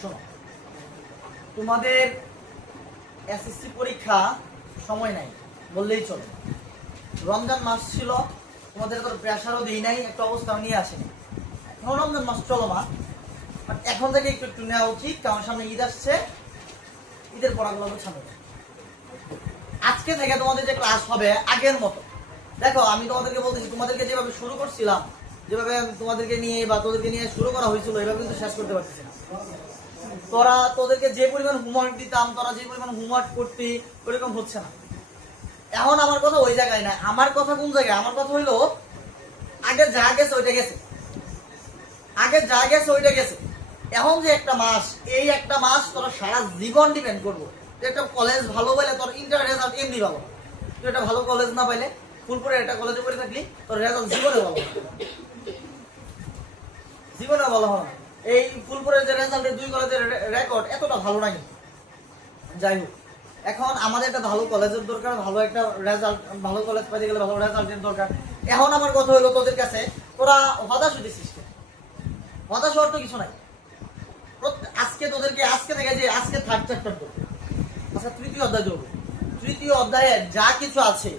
শোনো, তোমাদের এসএসসি পরীক্ষা সময় নাই বললেই চলে। রমজান মাস ছিল, তোমাদের তো প্রেশারও দিই নাই, একটা অবস্থা নিয়ে আসেনি। এখন রমজান মাস চলো মা, এখন থেকে একটু একটু নেওয়া উচিত, কারণ সামনে ঈদ আসছে, ঈদের পড়াগুলো সামনে। আজকে থেকে তোমাদের যে ক্লাস হবে আগের মতো, দেখো আমি তোমাদেরকে বলতেছি, তোমাদেরকে যেভাবে শুরু করছিলাম, যেভাবে তোমাদেরকে নিয়ে বা তোদেরকে নিয়ে শুরু করা হয়েছিল, এভাবে কিন্তু শেষ করতে পারতেছি না। তোদেরকে যে পরিমাণ হোমওয়ার্ক দিতাম, তোরা যে পরিমাণ হোমওয়ার্ক করতি, ওইরকম হচ্ছে না। এখন আমার কথা ওই জায়গায় না, আমার কথা কোন জায়গায়? আমার কথা হইলো আগে যা গেছে ওইটা গেছে, আগে যা গেছে ওইটা গেছে। এখন যে একটা মাস, এই একটা মাস তোরা সারা জীবন ডিপেন্ড করবো। একটা কলেজ ভালো পাইলে তোর ইন্টার রেজাল্ট এমনি ভালো, তুই একটা ভালো কলেজ না পাইলে, ফুলপুরে একটা কলেজে পড়ে থাকলি, তোর রেজাল্ট জীবনে ভালো, জীবনে ভালো হবে না। এই ফুলপুরের যে রেজাল্টের 2 কলেজের রেকর্ড এতটা ভালো নাই। যাই হোক, এখন আমাদের একটা ভালো কলেজের দরকার, ভালো একটা রেজাল্ট, ভালো কলেজ পাইতে গেলে ভালো রেজাল্টের দরকার। এখন আমার কথা হলো তোদের কাছে, তোরা হতাশ হইতেছিস, হতাশ হওয়ার তো কিছু নাই। আজকে তোদেরকে আজকে থেকে যে আজকে থার্ড চ্যাপ্টার করবে, আচ্ছা তৃতীয় অধ্যায় করবে, তৃতীয় অধ্যায়ে যা কিছু আছে,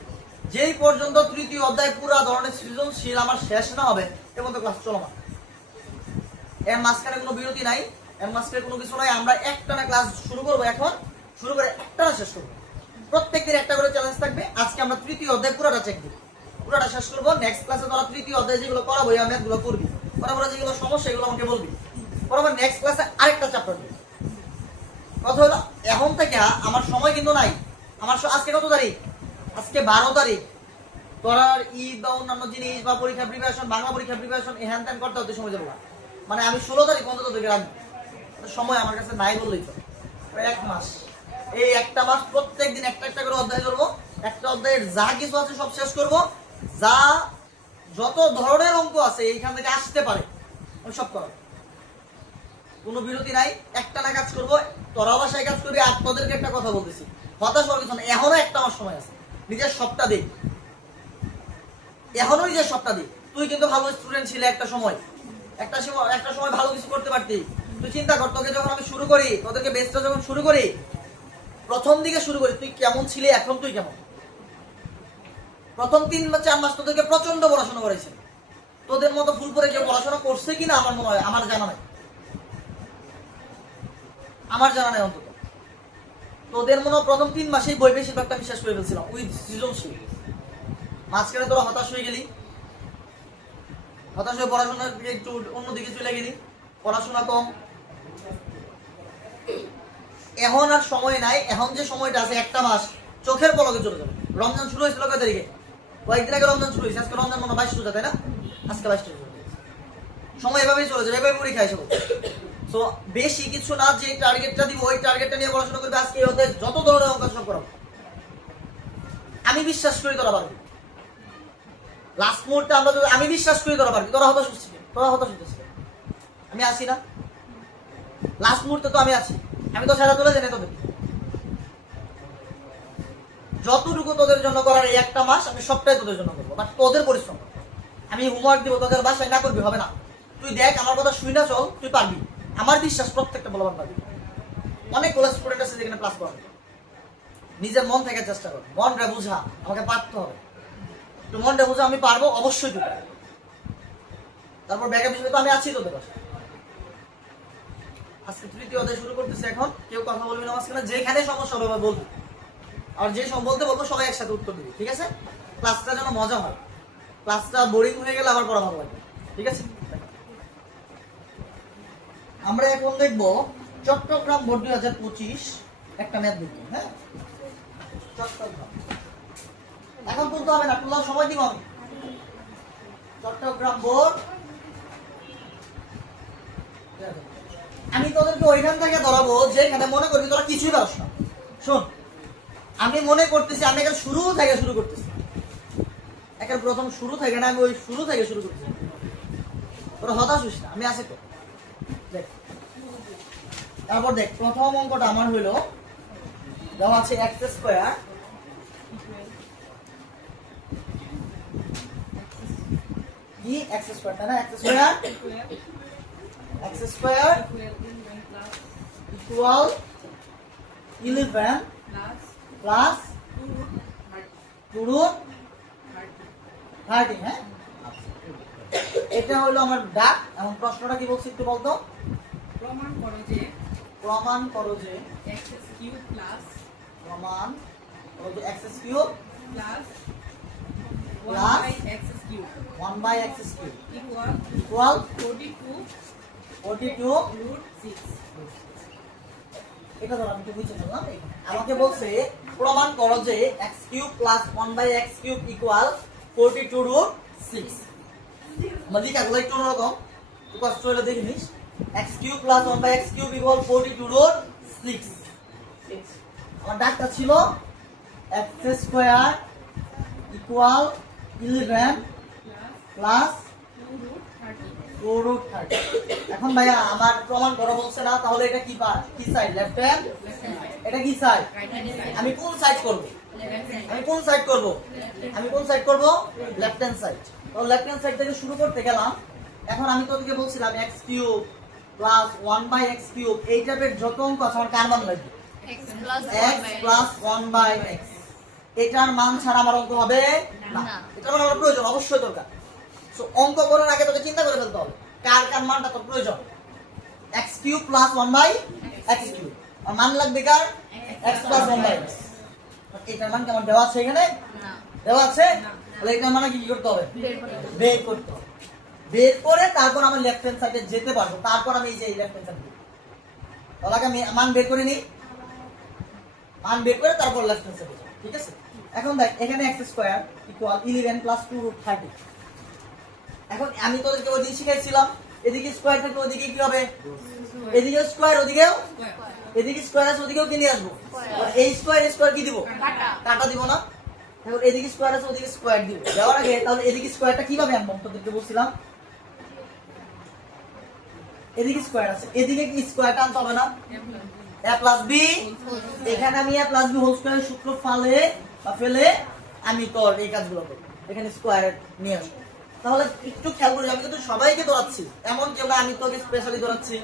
যেই পর্যন্ত তৃতীয় অধ্যায় পুরো ধরনের সৃজনশীল আমার শেষ না হবে এবং তো ক্লাস চলমান। এর মাঝখানে কোনো বিরতি নাই, এর মাঝখানে কোনো কিছু নাই। আমরা একটানা ক্লাস শুরু করবো, এখন শুরু করে একটানা শেষ করবো। প্রত্যেকদিন একটা করে চ্যালেঞ্জ থাকবে। আজকে আমরা তৃতীয় অধ্যায় পুরোটা চেক দিব, পুরোটা শেষ করবো। নেক্সট ক্লাসে তোরা তৃতীয় অধ্যায় যেগুলো করাবো, এই ম্যাথগুলো করবি, পরে যেগুলো সমস্যা এগুলো আমাকে বলবি। পরে নেক্সট ক্লাসে আরেকটা চ্যাপ্টার দিবি। কথা হলো এখন থেকে আমার সময় কিন্তু নাই। আমার আজকে কত তারিখ? আজকে 12 তারিখ। তোরা ঈদ বা অন্যান্য জিনিস বা পরীক্ষা প্রিপারেশন, বাংলা পরীক্ষা প্রিপারেশন হ্যান ত্যান করতে হতে সময় যাবো না। মানে আমি 16 তারিখ পর্যন্ত তোকে রাখবো, সময় আমার কাছে নাই বললেই চলে। 1 মাস, এই একটা মাস প্রত্যেক দিন একটা একটা করে অধ্যায় করবো। একটা অধ্যায়ের যা কিছু আছে সব শেষ করব, যা যত ধরনের অঙ্ক আছে এইখান থেকে আসতে পারে আমি সব করাবো। কোনো বিরতি নাই, একটা না কাজ করবো। তোরা বাসায় কাজ করবি। আর তোদেরকে একটা কথা বলতেছি, হতাশ হওয়ার কিছু না। এখনো একটা আমার সময় আছে, নিজের সবটা দিই, এখনো নিজের সবটা দিই। তুই কিন্তু ভালো স্টুডেন্ট ছিলে একটা সময়, একটা সময় ভালো কিছু করতে পারতি। তুই চিন্তা কর, তোকে যখন আমি শুরু করি, তোদেরকে বেসটা যখন শুরু করি, প্রথম দিকে শুরু করি, তুই কেমন ছিলি, এখন তুই কেমন? প্রথম 3 বা 4 মাস তোদেরকে প্রচন্ড পড়াশোনা করেছে। তোদের মতো ফুল করে কেউ পড়াশোনা করছে কিনা আমার মনে হয়, আমার জানা নাই, আমার জানা নাই অন্তত। তোদের মনে হয় প্রথম 3 মাসেই বই বেশিরভাগটা আমি শেষ করে ফেলছিলাম উইথ সৃজনশীল। মাঝখানে তোরা হতাশ হয়ে গেলি, হতাশ হয়ে পড়াশোনার দিকে একটু অন্যদিকে চলে গেলি, পড়াশোনা কম। এখন আর সময় নাই। এখন যে সময়টা আছে একটা মাস চোখের পলকে চলে যাবে। রমজান শুরু হয়েছিল কয় তারিখে? কয়েকদিন আগে রমজান শুরু হয়েছে। আজকে রমজান মনে 22 রোজা, তাই না? আজকে 22 রোজা। সময় এভাবেই চলে যাবে, এভাবে পরীক্ষা এসে বলবে। তো বেশি কিছু না, যে টার্গেটটা দিব ওই টার্গেটটা নিয়ে পড়াশোনা করবে। আজকে যত ধরনের অঙ্ক সব করাবো। আমি বিশ্বাস করি তোরা পারবি। লাস্ট মুহূর্তে আমরা যদি, আমি বিশ্বাস করি তোরা পারবি। তোরা হতাশ হচ্ছিস, তোরা হতাশ হচ্ছিস, আমি আছি না। লাস্ট মুহূর্তে তো আমি আছি, আমি তো সারা তুলে জেনে তোদের যতটুকু তোদের জন্য করার এই একটা মাস আমি সবটাই তোদের জন্য করবো। বাট তোদের পরিশ্রম, আমি হোমওয়ার্ক দিব, তোদের বাসায় না করবি হবে না। তুই দেখ, আমার কথা শুই না চল, তুই পারবি। আমার বিশ্বাস প্রত্যেকটা বলবার পারবি। অনেক কলেজ স্টুডেন্ট আছে যেখানে ক্লাস করাবে। নিজের মন থেকে চেষ্টা কর, মনটা বুঝা, আমাকে পারতে হবে। তো মনটা বুঝা, আমি পারবো, অবশ্যই তুই পারবি। তারপর ব্যাকআপ হিসেবে তো আমি আছি তোদের পাশে। আজকে তৃতীয় অধ্যায় শুরু করতেছে। এখন কেউ কথা বলবি না মাঝখানে, যেখানে সমস্যা হবে বলবি। আর যে সব বলতে বলবো সবাই একসাথে উত্তর দিবি, ঠিক আছে? ক্লাসটা যেন মজা হয়। ক্লাসটা বোরিং হয়ে গেলে আবার পড়া ভালো লাগবে, ঠিক আছে? আমরা এখন দেখবো চট্টগ্রাম বোর্ড 2025 একটা ম্যাথ দেখবো। হ্যাঁ, চট্টগ্রাম এখন তুলতে হবে না, তোলার সময় দিব আমি। চট্টগ্রাম বোর্ড, আমি তোদেরকে ওইখান থেকে ধরাবো যেখানে মনে করবি তোরা কিছুই পারস না। শোন, আমি মনে করতেছি, আমি এখানে শুরু থেকে শুরু করতেছি। একের প্রথম শুরু থেকে না, আমি ওই শুরু থেকে শুরু করতেছি। তোরা হতাশ হইস না, আমি আছি তো। দেখ, তারপর দেখ, প্রথম অঙ্কটা আমার হইলো দেওয়া আছে এক্স স্কয়ার কি, এক্স স্কয়ার, তাই না? X square x square equal 11 plus 2 root 30 হ্যাঁ এটা হলো আমার ডাক। এখন প্রশ্নটা কি বলছি একটু বলতো। প্রমাণ করো যে x কিউব প্লাস প্রমাণ করো যে x cube plus plus 1/x cube 1/x cube equal equal 42 root 6। 6 এটা ধরো আমি তো বুঝে ফেললাম। আমাকে বলছে প্রমাণ করো যে x cube plus 1/x cube equal 42 root 6। মানে লিখাগুলো একটু অন্যরকম, তো কষ্ট হলে দেখে নিস। x cube plus 1/x cube equal 42 root 6। আমার ডাকটা ছিল x square equal 11 plus 2 root 30। এখন ভাইয়া আমার প্রমাণ করা বলছে না, তাহলে এটা কি কি সাইড? Left hand. এটা কি সাইড? আমি কোন সাইড করব? আমি কোন সাইড করব? আমি কোন সাইড করব? Left hand side. তো লেফট হ্যান্ড সাইড থেকে শুরু করতে গেলাম। এখন আমি তোদেরকে বলছিলাম x cube plus 1/x cube এই টাইপের যত অঙ্ক আছে আমার কার মান লাগবে? x plus 1/x। এটার মান ছাড়া আমার অঙ্ক হবে না। এটার মান আমার প্রয়োজন, অবশ্যই দরকার। সো অঙ্ক করার আগে তোকে চিন্তা করে ফেলতে হবে কার কার মানটা তোর প্রয়োজন। x cube plus 1/x cube আর মান লাগবে কার? x plus 1/x। এটার মান কেমন দেওয়া আছে এখানে? না দেওয়া আছে। তাহলে এটার মান কি করতে হবে? বের করতে হবে। বের করে তারপর আমি লেফট হ্যান্ড সাইডে যেতে পারবো। তারপর আমি এই যে লেফট হ্যান্ড সাইডে তাহলে আমি মান বের করে নিই। মান বের করে তারপর লেফট হ্যান্ড সাইডে, ঠিক আছে? এখন দেখ এখানে x square equal 11 plus 2 root 30। এখন আমি তোদেরকে ওই দিন শিখাইছিলাম এদিকে স্কয়ার থেকে ওদিকে কি হবে? এদিকে স্কয়ার ওদিকেও, এদিকে স্কয়ার আছে ওদিকেও কি নিয়ে আসবো? এই স্কয়ার কি দিব? কাটা দিব না। এখন এদিকে স্কয়ার আছে ওদিকে স্কয়ার দিব। দেওয়ার আগে তাহলে এদিকে স্কয়ারটা কিভাবে আনবো তোদেরকে বলছিলাম। এদিকে স্কয়ার আছে, এদিকে কি স্কয়ারটা আনতে হবে না? a plus b। এখানে আমি a প্লাস b হোল স্কয়ারের সূত্র ফেলে আমি তোর এই কাজগুলো করব। এখানে স্কয়ার নিয়ে আসবো। তাহলে একটু খেয়াল করি, আমি কিন্তু সবাইকে দৌড়াচ্ছি, এমন কেউ না আমি তোকে স্পেশালি দৌড়াচ্ছি,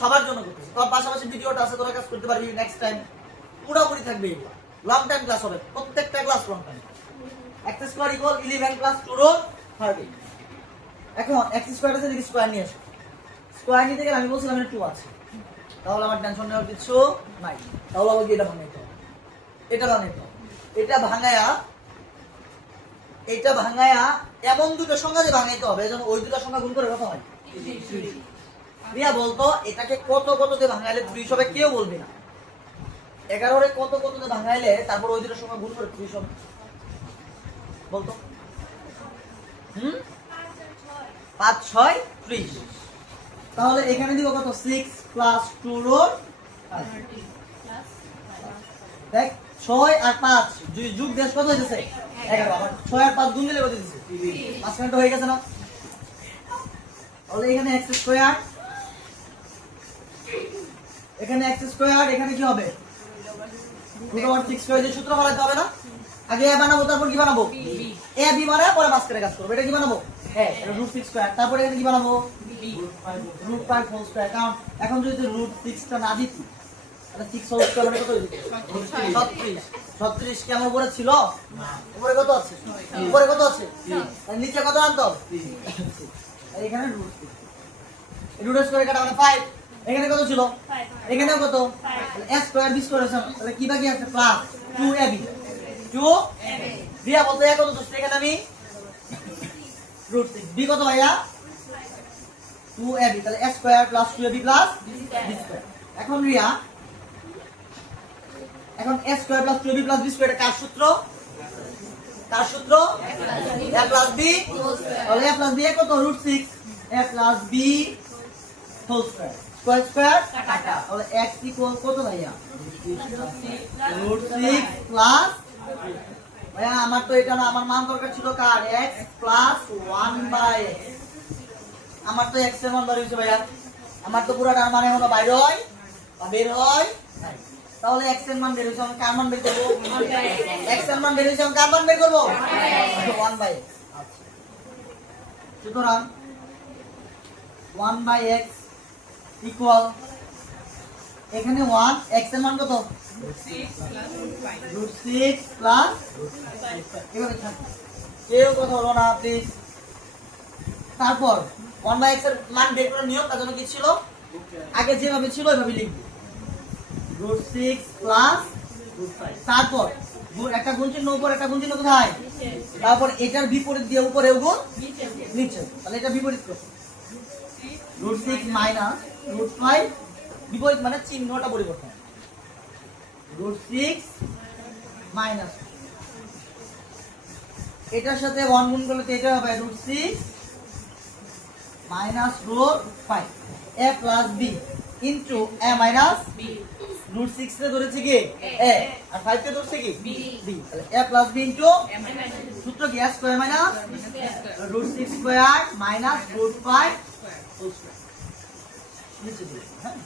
সবার জন্য করতেছি। তোর পাশাপাশি ভিডিওটা আছে, তোরা কাজ করতে পারবি। নেক্সট টাইম পুরোপুরি থাকবে, লং টাইম ক্লাস হবে, প্রত্যেকটা class long time. x square equal 11 plus 2 root 30। এখন x স্কয়ার আছে এদিকে স্কয়ার নিয়ে আসো। স্কয়ার নিতে গেলে আমি বলছিলাম এখানে 2 আছে, তাহলে আমার টেনশন নেওয়ার কিছু নাই। তাহলে আমাকে এটা ভাঙাইতে হবে, এটা বানাইতে হবে। এটা ভাঙায়া এমন দুটো সংখ্যা দিয়ে ভাঙাইতে হবে যেন ওই দুটো সংখ্যা গুণ করে কত হয়? রিয়া বলতো এটাকে কত দিয়ে ভাঙাইলে 3 হবে? কেউ বলবি না। 11 রে কত দিয়ে ভাঙাইলে তারপর ওই দুটো সংখ্যা গুণ করে 3 হবে? বলতো 5 6 30। তাহলে এখানে দিব কত? 6 প্লাস 2 রুট 30। দেখ 6 আর 5 যোগ দেশ কত হইছে? 11। আবার 6 আর 5 গুণ দিলে কত হইছে? 5 মিনিট হয়ে গেছে না? তাহলে এখানে x স্কয়ার, এখানে x স্কয়ার, এখানে কি হবে? √6 স্কয়ার। যে সূত্র ফলাইতে হবে না? আগে a বানাবো, তারপর কি বানাবো? a b বানায় পরে মাঝখানে কাজ করব। এটা কি বানাবো? হ্যাঁ, এটা √6 স্কয়ার। তারপর এখানে কি বানাবো? √5 হোল স্কয়ার। কারণ এখন যদি √6 টা না দিতি তাহলে 6 হোল স্কয়ার মানে কত হইছে? 36। 36 কি আমার উপরে ছিল? না। উপরে কত আছে? উপরে কত আছে? আর নিচে কত আনতে হবে? 3। আর এখানে √6 স্কয়ার কাটা মানে 5। এখানে কত ছিল? 5। এখানেও কত? 5। a স্কয়ার b স্কয়ার আছে, তাহলে কি বাকি আছে? Plus 2ab। 2ab দিয়া বলতে কত দোস্ত? এখানে আমি √6 b কত ভাইয়া? 2ab। তাহলে a square plus 2ab plus b square. এখন রিয়া এখন a square plus 2ab plus b square কার সূত্র? কার সূত্র? a plus b। তাহলে a প্লাস b কত? √6 a plus b whole square. Square square কাটা। তাহলে x ইকুয়াল কত ভাইয়া? √6 প্লাস, ভাইয়া আমার তো এটা না, আমার মান দরকার ছিল কার? x plus 1/x। আমার তো x এর মান বের হইছে ভাইয়া, আমার তো পুরোটার মান এখনো বাইরে হয় বা বের হয় নাই। তাহলে x এর মান বের হইছে, আমি কার মান বের করব? x এর মান বের হইছে, আমি কার মান বের করব? 1/x। আচ্ছা, সুতরাং 1/x ইকুয়াল এখানে 1 x এর মান কত 6 plus root 5. √6 এভাবে থাকবে কেউ কথা হলো না প্লিজ তারপর 1/x এর মান বের করার নিয়ম তার জন্য কি ছিল আগে যেভাবে ছিল ওইভাবে লিখবে √6 plus Root 5. তারপর একটা গুণ চিহ্ন উপর একটা গুণ চিহ্ন কোথায় তারপর এটার বিপরীত দিয়ে উপরে গুণ নিচে তাহলে এটা বিপরীত করো √6 মাইনাস √5 বিপরীত মানে চিহ্নটা পরিবর্তন √6 মাইনাস এটার সাথে 1 গুণ করলে তো এটা হবে √6 minus √5 a plus b into a minus B. √6 তে ধরেছে কি a আর 5 তে ধরেছে কি B. b তাহলে a plus b into A minus সূত্র কি a square minus square. √6 square minus √5 Square. Whole square নিচে দিই হ্যাঁ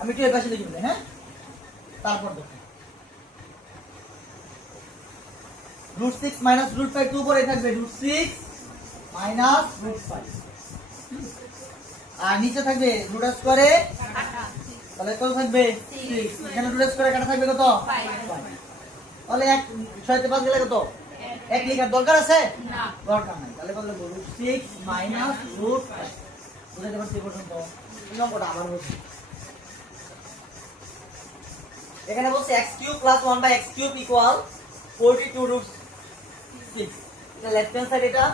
আমি একটু এই পাশে লিখে দিই হ্যাঁ তারপর দেখো √6 মাইনাস √5 টু উপরে থাকবে √6 মাইনাস √5 আর নিচে থাকবে √ স্কয়ারে তাহলে কত থাকবে 6 এখানে √ স্কয়ারে কাটা থাকবে কত 5 তাহলে এক 6 তে 5 গেলে কত এক লিখার দরকার আছে না দরকার নাই তাহলে বলতে বলবো 6 মাইনাস √5 বুঝাতে পারছি এই পর্যন্ত এই অঙ্কটা আবার হচ্ছে এখানে বলছে x³ + 1/x³ ইকুয়াল 42√6 এটা লেফট হ্যান্ড সাইড এটা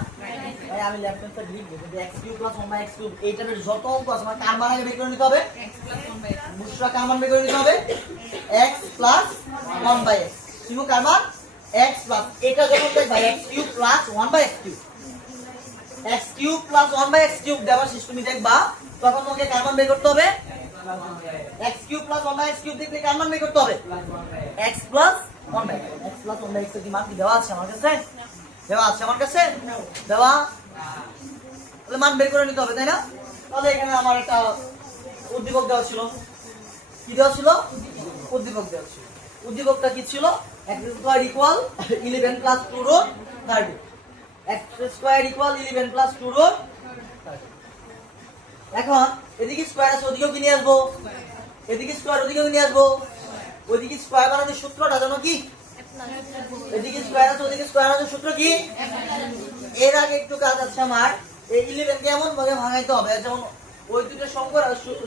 ভাই আমি লেফট হ্যান্ড সাইড লিখব কিন্তু x³ + 1/x³ এইটার যত অঙ্ক আছে মানে কার মান আগে বের করে নিতে হবে x plus 1 by x. মুশরা কার মান বের করে নিতে হবে x + 1/x সিমু কার মান x প্লাস এটা যখন দেখ ভাই x³ + 1/x³ x³ + 1/x³ দেওয়া শেষ তুমি দেখবা তখন তোমাকে কার মান বের করতে হবে x³ + 1/x³ দেখলে কার মান বের করতে হবে x + 1/x এর কি মান কি দেওয়া আছে আমার কাছে দেওয়া আছে আমার কাছে দেওয়া তাহলে মান বের করে নিতে হবে তাই না তাহলে এখানে আমার একটা উদ্দীপক দেওয়া ছিল কি দেওয়া ছিল উদ্দীপক দেওয়া ছিল উদ্দীপকটা কি ছিল x² = 11 + 2 √ 30 x² = 11 + 2 √ 30 এখন এদিকে স্কয়ার আছে ওদিকেও কি নিয়ে আসবো এদিকে স্কয়ার ওদিকেও নিয়ে আসবো ওইদিকে স্কয়ার বানানোর সূত্রটা জানো কি এদিকে স্কয়ার আছে ওদিকে স্কয়ার আছে সূত্র কি এর আগে একটু কাজ আছে আমার এই 11 কে এমন ভাবে ভাঙাইতে হবে যেমন ওই দুটো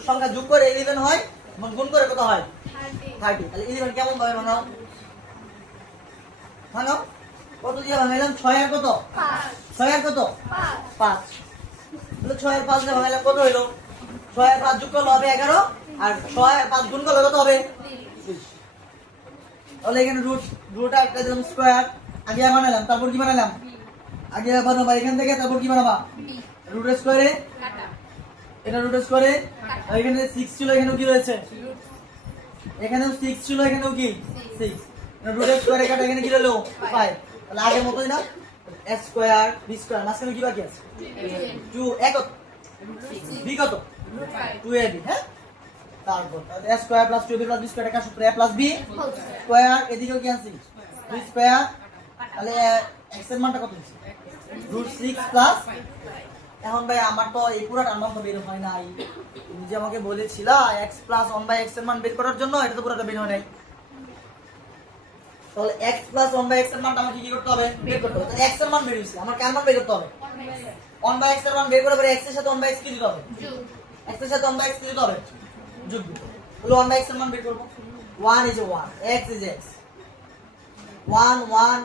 সংখ্যা যোগ করে 11 হয় এবং গুণ করে কত হয় 30 তাহলে 11 কেমন ভাবে ভাঙাও ভাঙাও কত দিয়ে ভাঙাইলাম 6 আর কত 6 আর কত 5 তাহলে 6 আর 5 দিয়ে ভাঙাইলাম কত হলো 6 আর 5 যোগ করলে হবে 11 আর 6 আর 5 গুণ করলে কত হবে 20 তাহলে এখানে রুট একটা দিলাম স্কয়ার আগে বানালাম তারপর কি বানালাম আগে বানাবো এখান থেকে তারপর কি বানাবা রুট স্কয়ারে কাটা এটা রুট স্কয়ারে আর এখানে 6 ছিল এখানেও কি রয়েছে এখানেও 6 ছিল এখানেও কি 6 রুট স্কয়ারে কাটা এখানে কি হলো 5 তাহলে আগের মতই না x স্কয়ার b স্কয়ার মাঝখানে কি বাকি আছে 2 এক b কত root 5 2ab হ্যাঁ তারপর a square + 2b + b square এর সূত্র a + b স্কয়ার এদিকেও কি আছে b স্কয়ার তাহলে x এর মানটা কত হচ্ছে √6 প্লাস এখন ভাই আমার তো এই পুরোটার মান তো বের হয় নাই তুমি যে আমাকে বলেছিলা x + 1/x এর মান বের করার জন্য এটা তো পুরোটা বের হয় নাই তাহলে x + 1/x এর মানটা আমাকে কি করতে হবে বের করতে হবে তাহলে x এর মান বের হইছে আমার কার মান বের করতে হবে 1/x এর মান বের করার পরে x এর সাথে 1/x কি দিতে হবে x এর সাথে 1/x কি দিতে হবে যোগ দিতে হবে তাহলে 1/x এর মান বের করব 1 is 1 x is x 1 1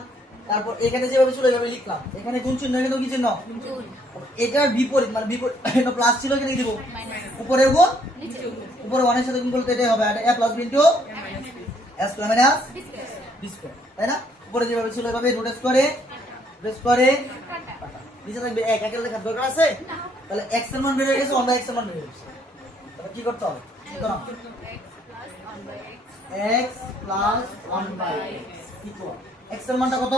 তারপর এখানে যেভাবে ছিল এইভাবে লিখলাম এখানে গুণ চিহ্ন এখানে কি চিহ্ন এটার বিপরীত মানে বিপরীত এখানে প্লাস ছিল এখানে কি দেব উপরে গুণ উপরে 1 এর সাথে গুণ করলে তো এটাই হবে এটা a + b * s square minus b square তাই না উপরে যেভাবে ছিল এভাবে রুট স্কয়ারে নিচে থাকবে 1 একের লেখার দরকার আছে তাহলে x এর মান বের হয়ে গেছে 1/x এর মান বের হয়ে গেছে তাহলে কি করতে হবে সুতরাং x + 1/x ইকুয়াল x এর মানটা কত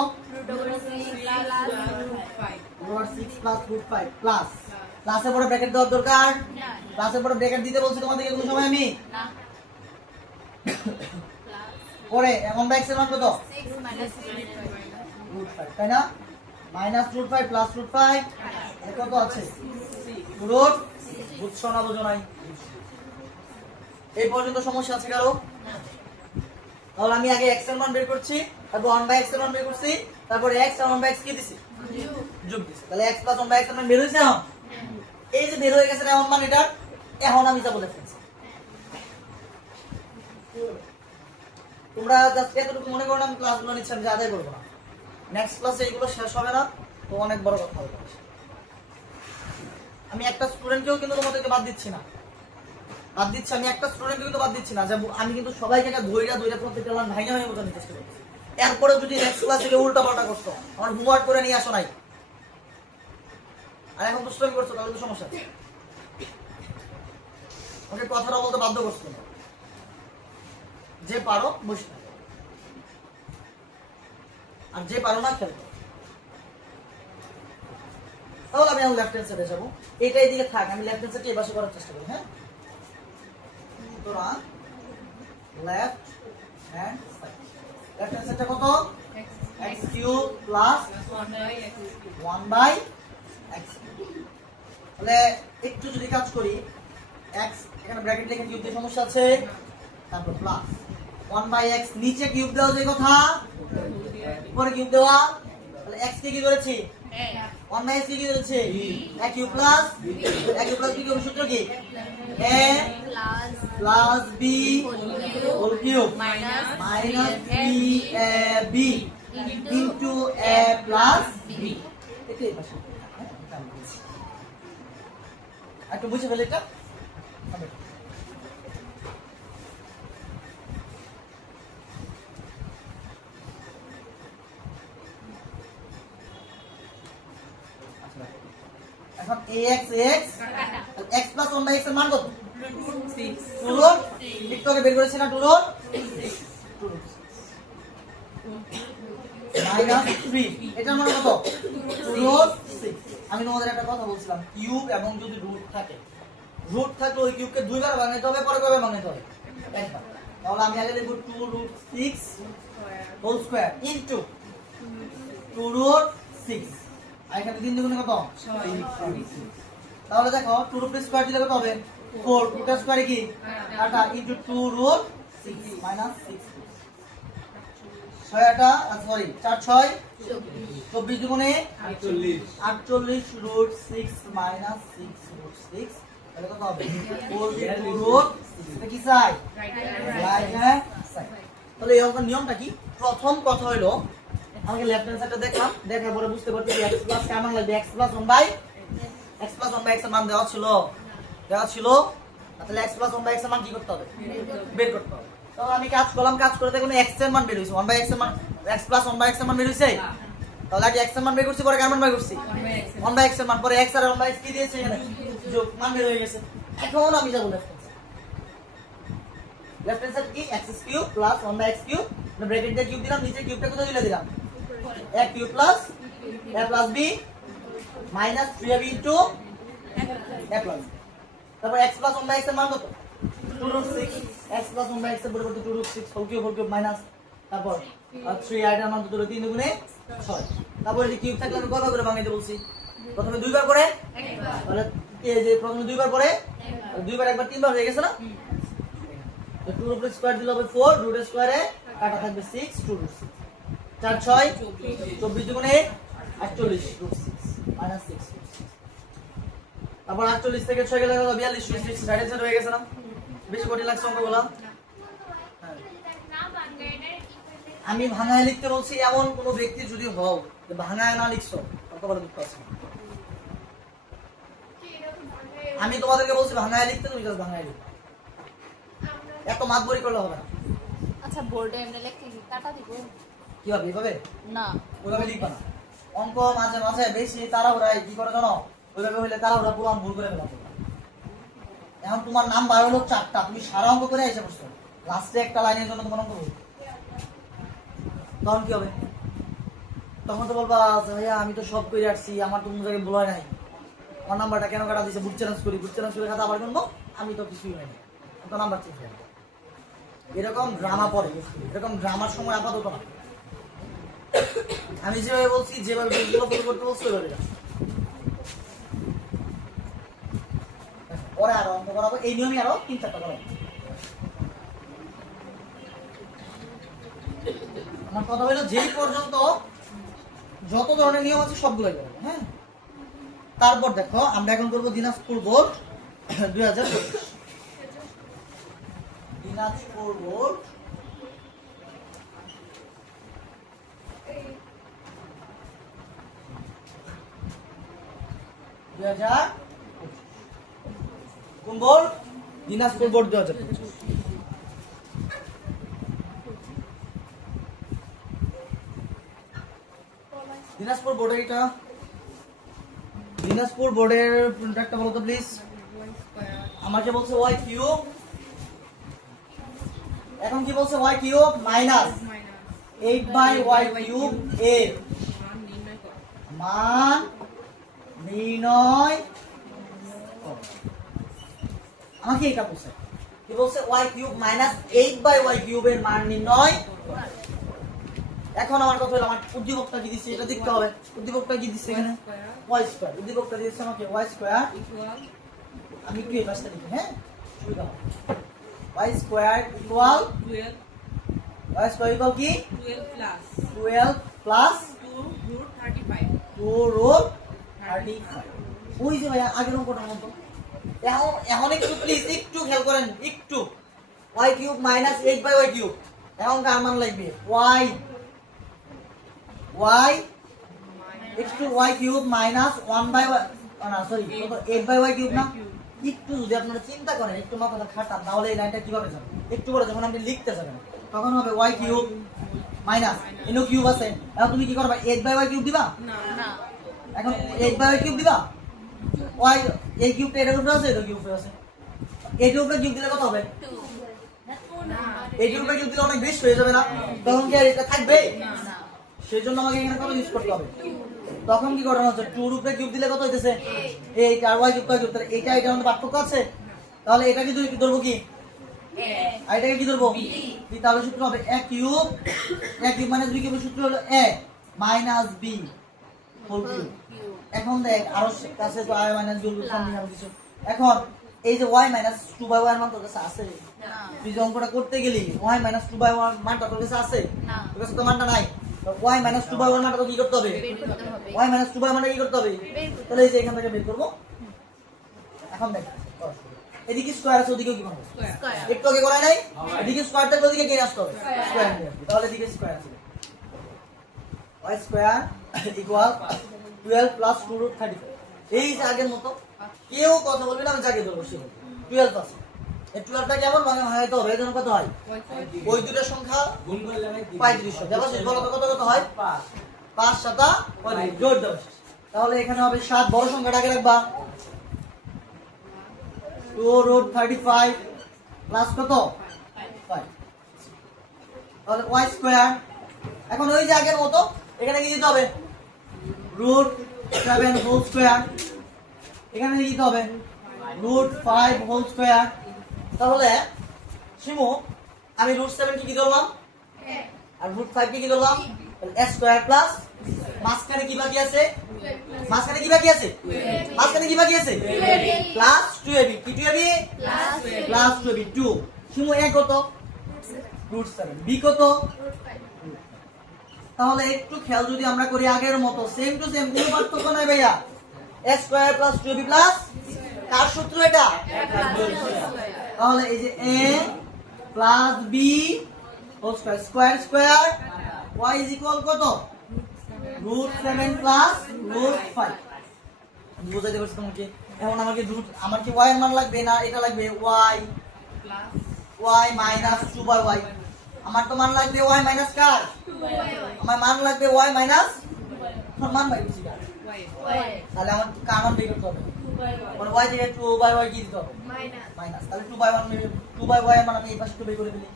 √6 + √5 প্লাস প্লাসের পরে ব্র্যাকেট দেওয়ার দরকার প্লাসের পরে ব্র্যাকেট দিতে বলছি তোমাদেরকে কোন সময় আমি পরে 1/x এর মান কত √5 তাই না -√5 + √5 কত আছে টু রুট বুঝছো না বুঝো নাই? এই পর্যন্ত সমস্যা আছে কারো? তাহলে আমি আগে x এর মান বের করছি, তারপর 1/x এর মান বের করছি, তারপর x আর 1/x কি দিছি? যোগ দিছি। তাহলে x + 1/x এর মান বের হইছে এখন। এই যে বের হয়ে গেছে এমন মান এটা, এখন আমি যা বলে ফেলছি। তোমরা জাস্ট এতটুকু মনে করো না আমি ক্লাসগুলো নিচ্ছি, আমি আদায় করবো না। নেক্সট ক্লাসে এগুলো শেষ হবে না, তো অনেক বড় কথা হবে। আমি একটা স্টুডেন্টকেও কিন্তু তোমাদেরকে বাদ দিচ্ছি না, আমি একটা স্টুডেন্টকে কিন্তু বাদ দিচ্ছি না, যে আমি কিন্তু সবাইকে ধৈর্য প্রত্যেকটা লাইন ভাঙে ভাঙে বোঝানোর চেষ্টা করছি। এরপরে যদি নেক্সট ক্লাস থেকে উল্টা পাল্টা করতো, আমার হোমওয়ার্ক করে নিয়ে আসো নাই, আর এখন দুষ্টামি করছো, তাহলে তো সমস্যা আছে। ওকে কথাটা বলতে বাধ্য করছো না, যে পারো বসে থাকো, আর যে পারো না খেলবো। তাহলে আমি লেফট হ্যান্ড সাইডে যাবো, এটা এদিকে থাক, আমি লেফট হ্যান্ড সাইডে এই পাশে করার চেষ্টা করি। হ্যাঁ, সুতরাং লেফট হ্যান্ড সাইডটা কত? x cube plus 1/x। তাহলে একটু যদি কাজ করি, x এখানে ব্র্যাকেট লিখে কিউব দিয়ে সমস্যা আছে, তারপর প্লাস 1/x, নিচে কিউব দেওয়া যে কথা, উপরে কিউব দেওয়া। তাহলে x কে কি করেছি? 1/x কে কি করেছে? a cube plus b cube, সূত্র কি? a plus b whole cube minus 3ab into a plus b। এটাই পাশে একটু বুঝে ফেলে এটা। এখন ax x প্লাস 1/x এর মান কত? 2 রুট, একটু আগে বের করেছি না, 2 রুট মাইনাস 3, এটার মান কত? 2 রুট 6। আমি তোমাদের একটা কথা বলছিলাম, কিউব এবং যদি রুট থাকে, রুট থাকলে ওই কিউবকে দুইবার ভাঙাইতে হবে, পরে কয়বার ভাঙাইতে হবে? একবার। তাহলে আমি আগে লিখব 2 root 6 whole square into 2 root 6, আর এখানে 3 দুগুণে কত? 6। তাহলে দেখো 2 রুট স্কয়ার দিলে কত হবে? 4, 2 টা স্কয়ারে কি? 8 ইনটু 2 রুট 6 মাইনাস 6। 4 6 24 দুগুণে 48 রুট 6 মাইনাস 6 রুট 6, তাহলে কত হবে? 4 রুট 6। এটা কি সাইড? Right hand side. তাহলে এই অঙ্কের নিয়মটা কি? প্রথম কথা হলো আমাকে লেফট হ্যান্ড সাইডটা দেখলাম, দেখার পরে বুঝতে পারছি x প্লাস কেমন লাগবে, x প্লাস 1/x এর মান দেওয়া ছিল, তাহলে x প্লাস 1/x এর মান কি করতে হবে? বের করতে হবে। তাহলে আমি কাজ করলাম, কাজ করে দেখুন x এর মান বের হইছে, 1/x এর মান, x প্লাস 1/x এর মান বের হইছে। তাহলে আগে x এর মান বের করছি, পরে কার মান বের করছি? 1/x এর মান, পরে x আর 1/x কি দিয়েছে এখানে? যোগ, মান বের হয়ে গেছে। এখন আমি যাব লেফট হ্যান্ড সাইড কি? x cube plus 1/x cube, মানে ব্র্যাকেট দিয়ে কিউব দিলাম, নিচে কিউবটা কোথায় দিলে দিলাম? a cube plus a plus b minus 3ab into a plus, তারপর x প্লাস 1/x এর মান কত? 2 রুট 6, x প্লাস 1/x এর পরিবর্তে 2 রুট 6 হোল কিউব মাইনাস, তারপর 3 আর এর মান কত? 3 দুগুণে 6। তারপর এই কিউব থাকলে আমি কয়বার করে ভাঙাইতে বলছি? প্রথমে দুইবার করে, একবার। তাহলে এই যে প্রথমে দুইবার করে, দুইবার একবার তিনবার হয়ে গেছে না? 2 রুট স্কয়ার দিলে হবে 4, রুট স্কয়ারে কাটা থাকবে 6, 2 রুট 6, 4 6 24 দুগুণে 48 রুট 6 মাইনাস 6। তারপর 48 থেকে 6 গেলে 42 রুট 6 সাইড হয়ে গেছে না? বেশি কঠিন লাগছে অঙ্কগুলো? আমি ভাঙায় লিখতে বলছি, এমন কোন ব্যক্তি যদি হও যে ভাঙায় না লিখছো, কত বড় দুঃখ আছে। আমি তোমাদেরকে বলছি ভাঙায় লিখতে, তুমি জাস্ট ভাঙায় লিখো, এত মাতবরি করলে হবে না। আচ্ছা, বোর্ডে এমনি লিখতে কি কাটা দিব? কি হবে এইভাবে? না, ওইভাবে লিখবা না। অঙ্ক মাঝে মাঝে বেশি তাড়াহুড়ায় কি করে জানো? ওইভাবে হইলে তাড়াহুড়া পুরো ভুল করে ফেলা। এখন তোমার নাম বার হলো 4টা, তুমি সারা অঙ্ক করে এসে বসছো, লাস্টে একটা লাইনের জন্য তোমার অঙ্ক ভুল, তখন কি হবে? তখন তো বলবা ভাইয়া আমি তো সব করে আসছি, আমার তো কোনো জায়গায় ভুল হয় নাই, আমার নাম্বারটা কেন কাটা দিয়েছে? বুট চ্যালেঞ্জ করে খাতা আবার করবো, আমি তো কিছুই হয়নি, তো নাম্বার চেঞ্জ হয়ে যাবে। এরকম ড্রামা পড়ে, এরকম ড্রামার সময় আপাতত না। আমি যেভাবে বলছি, যেভাবে করতে বলছি ওইভাবে পরে আরো অঙ্ক করাবো, এই নিয়মে আরো 3-4টা করাবো। আমার কথা হলো যেই পর্যন্ত যত ধরনের নিয়ম আছে সবগুলোই করবো, হ্যাঁ। তারপর দেখো আমরা এখন করবো দিনাজপুর বোর্ড 2025। দিনাজপুর বোর্ড 2025। কোন বোর্ড? দিনাজপুর বোর্ড 2025। দিনাজপুর বোর্ডের এটা, দিনাজপুর বোর্ডের একটা বলো তো প্লিজ। আমাকে বলছে ওয়াই কিউব, এখন কি বলছে Y cube minus 8/y cube এর মান নির্ণয় করো। আমাকে এটা বলছে, কি বলছে Y cube minus 8/y cube এর মান নির্ণয় করো। এখন আমার কথা হলো আমার উদ্দীপকটা কি দিচ্ছে এটা দেখতে হবে। উদ্দীপকটা কি দিচ্ছে এখানে? y square. উদ্দীপকটা দিচ্ছে আমাকে y স্কয়ার, আমি একটু এই পাশটা লিখি, হ্যাঁ সুবিধা হবে। y square equal 12 y square equal কি 12 plus 12 প্লাস 2 root 35 2 রুট 35। ওই যে ভাই আগের অঙ্কটার মতো। এখন একটু প্লিজ একটু খেয়াল করেন একটু। y cube minus 8/y cube, এখন কার মান লাগবে y একটু y কিউব মাইনাস 1/y, না সরি 8/y কিউব না। একটু যদি আপনারা চিন্তা করেন, একটু মাথাটা খাটান, তাহলে এই লাইনটা কিভাবে যাবে একটু পরে যখন আপনি লিখতে যাবেন তখন হবে y কিউব মাইনাস এনো কিউব আছে, এখন তুমি কি করবে 8/y কিউব দিবা না না এখন 8/y কিউব দিবা। y এই কিউবটা এটার উপরে আছে, এটার উপরে আছে, এটার উপরে কিউব দিলে কত হবে? 2 না এটার উপরে কিউব দিলে অনেক বেশি হয়ে যাবে না, তখন কি আর এটা থাকবে? না সেই জন্য আমাকে এখানে কত ইউজ করতে হবে? তখন কি করানো হচ্ছে 2 রূপে কিউব দিলে কত হইতেছে 8, আর y কিউব কয় কিউব, তাহলে এটা এটার মধ্যে পার্থক্য আছে, তাহলে এটা কি ধরবো কি আর এটাকে কি ধরবো b, তাহলে সূত্র হবে a কিউব মাইনাস b কিউবের সূত্র হলো a minus b whole cube. এখন দেখ আরো কাছে তো i minus b whole cube সামনে কিছু। এখন এই যে y মাইনাস 2/y এর মান তোর কাছে আছে, না তুই যে অঙ্কটা করতে গেলি y মাইনাস 2/y মানটা তোর কাছে আছে, না তোর কাছে তো মানটা নাই, তো y মাইনাস 2/y মানটা তো কি করতে হবে? বের করতে হবে y মাইনাস 2/y মানটা কি করতে হবে? বের করতে তাহলে এই যে এখান থেকে বের করব। এখন দেখ এদিকে স্কয়ার আছে, ওদিকেও কি করব? স্কয়ার একটু আগে করাই নাই, এদিকে স্কয়ার থাকলে ওদিকে কে আসতে হবে? স্কয়ার নিয়ে আসবে। তাহলে এদিকে স্কয়ার আছে, y square equal 12 plus 2 root 35। এই যে আগের মতো কেউ কথা বলবে না, আমি জাগে ধরবো সে 12 আছে। এই 12টা কেমন মানে হয়তো হবে এজন্য কত হয়? ওই দুটো সংখ্যা গুণ করলে ভাই 3500। দেখো শেষ বলো তো কত কত হয়? 5 7 35 জোর দাও। তাহলে এখানে হবে 7, বড় সংখ্যাটা আগে রাখবা 2 রুট 35 প্লাস কত 5, তাহলে y স্কয়ার। এখন ওই যে আগের মতো এখানে কি দিতে হবে? রুট 7 হোল স্কয়ার, এখানে কি দিতে হবে? Root 5 whole square. তাহলে শিমু আমি রুট 7 কি ধরলাম আর রুট 5 কি ধরলাম, তাহলে s স্কয়ার প্লাস মাঝখানে কি বাকি আছে? মাঝখানে কি বাকি আছে? মাঝখানে কি বাকি আছে? প্লাস 2ab, কি 2ab plus 2ab 2। Shimu a কত? রুট 7, b কত? তাহলে একটু খেয়াল যদি আমরা করি আগের মতো সেম টু সেম, কোনো পার্থক্য নাই ভাইয়া। s square plus 2ab plus কার সূত্র এটা? তাহলে এই যে a plus b whole square, square square y is equal কত? Root 7 plus root 5। বুঝাইতে পারছি তোমাকে? এখন আমাকে রুট, আমার কি y এর মান লাগবে না এটা লাগবে y মাইনাস 2/y। আমার তো মান লাগবে y মাইনাস কার? আমার মান লাগবে y মাইনাস মান বাই বেশি কার? তাহলে আমার কার মান বের করতে হবে, মানে y থেকে 2/y কি দিতে হবে? মাইনাস। তাহলে 2/y এর মান আমি এই পাশে একটু বের করে দিই।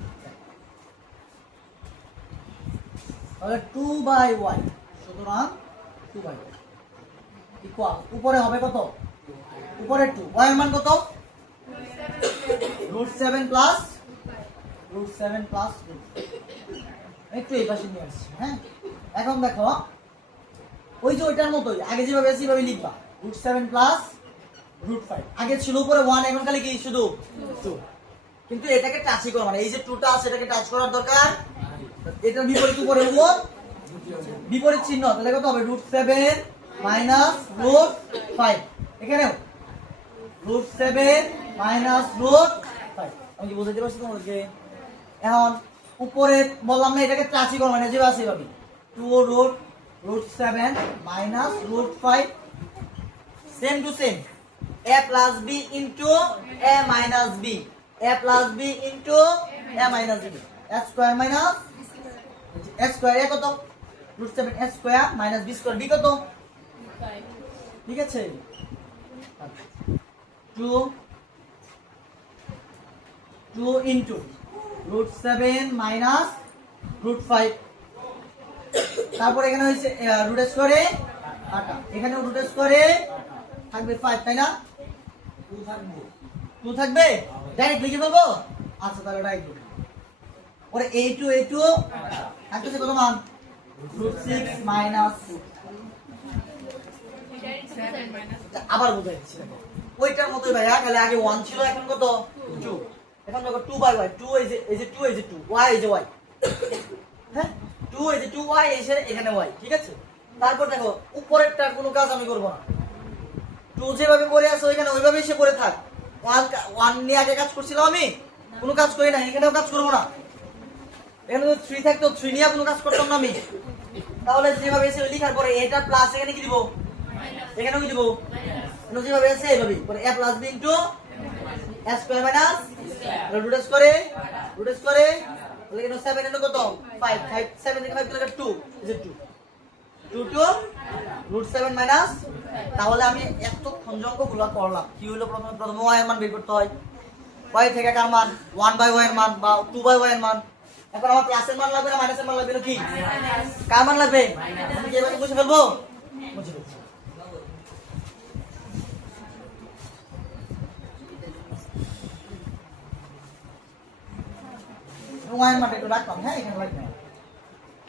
তাহলে 2/y, সুতরাং 2/y ইকুয়াল উপরে হবে কত? উপরে 2, y এর মান কত? রুট 7 প্লাস একটু এই পাশে নিয়ে আসছি, হ্যাঁ। এখন দেখো ওই যে ওইটার মতোই আগে যেভাবে আছে সেভাবে লিখবা, রুট 7 প্লাস √5 আগে ছিল উপরে 1 এখন খালি কি শুধু 2 কিন্তু এটাকে টাচই করো মানে এই যে 2টা আছে এটাকে টাচ করার দরকার এটার বিপরীত উপরে উপর বিপরীত চিহ্ন তাহলে কত হবে √7 মাইনাস √5 এখানেও √7 মাইনাস √5 আমি কি বুঝাইতে পারছি তোমাদেরকে এখন উপরে বললাম না এটাকে টাচই করো মানে যেভাবে আছে এভাবে 2 √7 minus √5 same to same a plus b into a minus b a plus b into a minus b a square minus a square এ কত √7 a square minus b square b কত ঠিক আছে 2 into √7 minus √5 তারপর এখানে হইছে √ স্কয়ারে 8 এখানেও √ স্কয়ারে থাকবে 5 তাই না 2 থাকবে ডাইরেক্ট লিখে ফেলবো আচ্ছা তাহলে ডাইরেক্ট পরে a2 থাকতেছে কত মান √6 মাইনাস আবার বুঝাইছি ওইটার মতই ভাইয়া খালি আগে 1 ছিল এখন কত 2 এখন দেখো 2/y 2 এই যে 2 এই যে 2 y এই যে y হ্যাঁ 2 এই যে 2y এসে এখানে y ঠিক আছে তারপর দেখো উপরেরটার কোনো কাজ আমি করব না 2 যেভাবে পড়ে আছে ওইখানে ওইভাবেই সে পড়ে থাক 1 নিয়ে আগে কাজ করছিলাম আমি কোনো কাজ করি না এখানেও কাজ করব না এখানে তো 3 থাকতো 3 নিয়ে কোনো কাজ করতাম না আমি তাহলে যেভাবে এসে লিখার পরে এটা প্লাস এখানে কি দিব এখানেও কি দিব এখানে যেভাবে আছে এইভাবেই পরে a plus b into a square minus √ স্কয়ারে তাহলে এখানে 7 এর কত 5 7 থেকে 5 কিলো 2 is 2 2 √7 মাইনাস তাহলে আমি এত খঞ্জঙ্কগুলো করলাম কি হলো প্রথমে y এর মান বের করতে হয় y থেকে কার মান 1/y এর মান বা 2/y এর মান এখন আমার প্লাসের মান লাগবে না মাইনাসের মান লাগবে কি কার মান লাগবে আমি কি এবারে বুঝে ফেলবো বুঝে ফেলছি y এর মানটা একটু রাখলাম হ্যাঁ এখানে লাগবে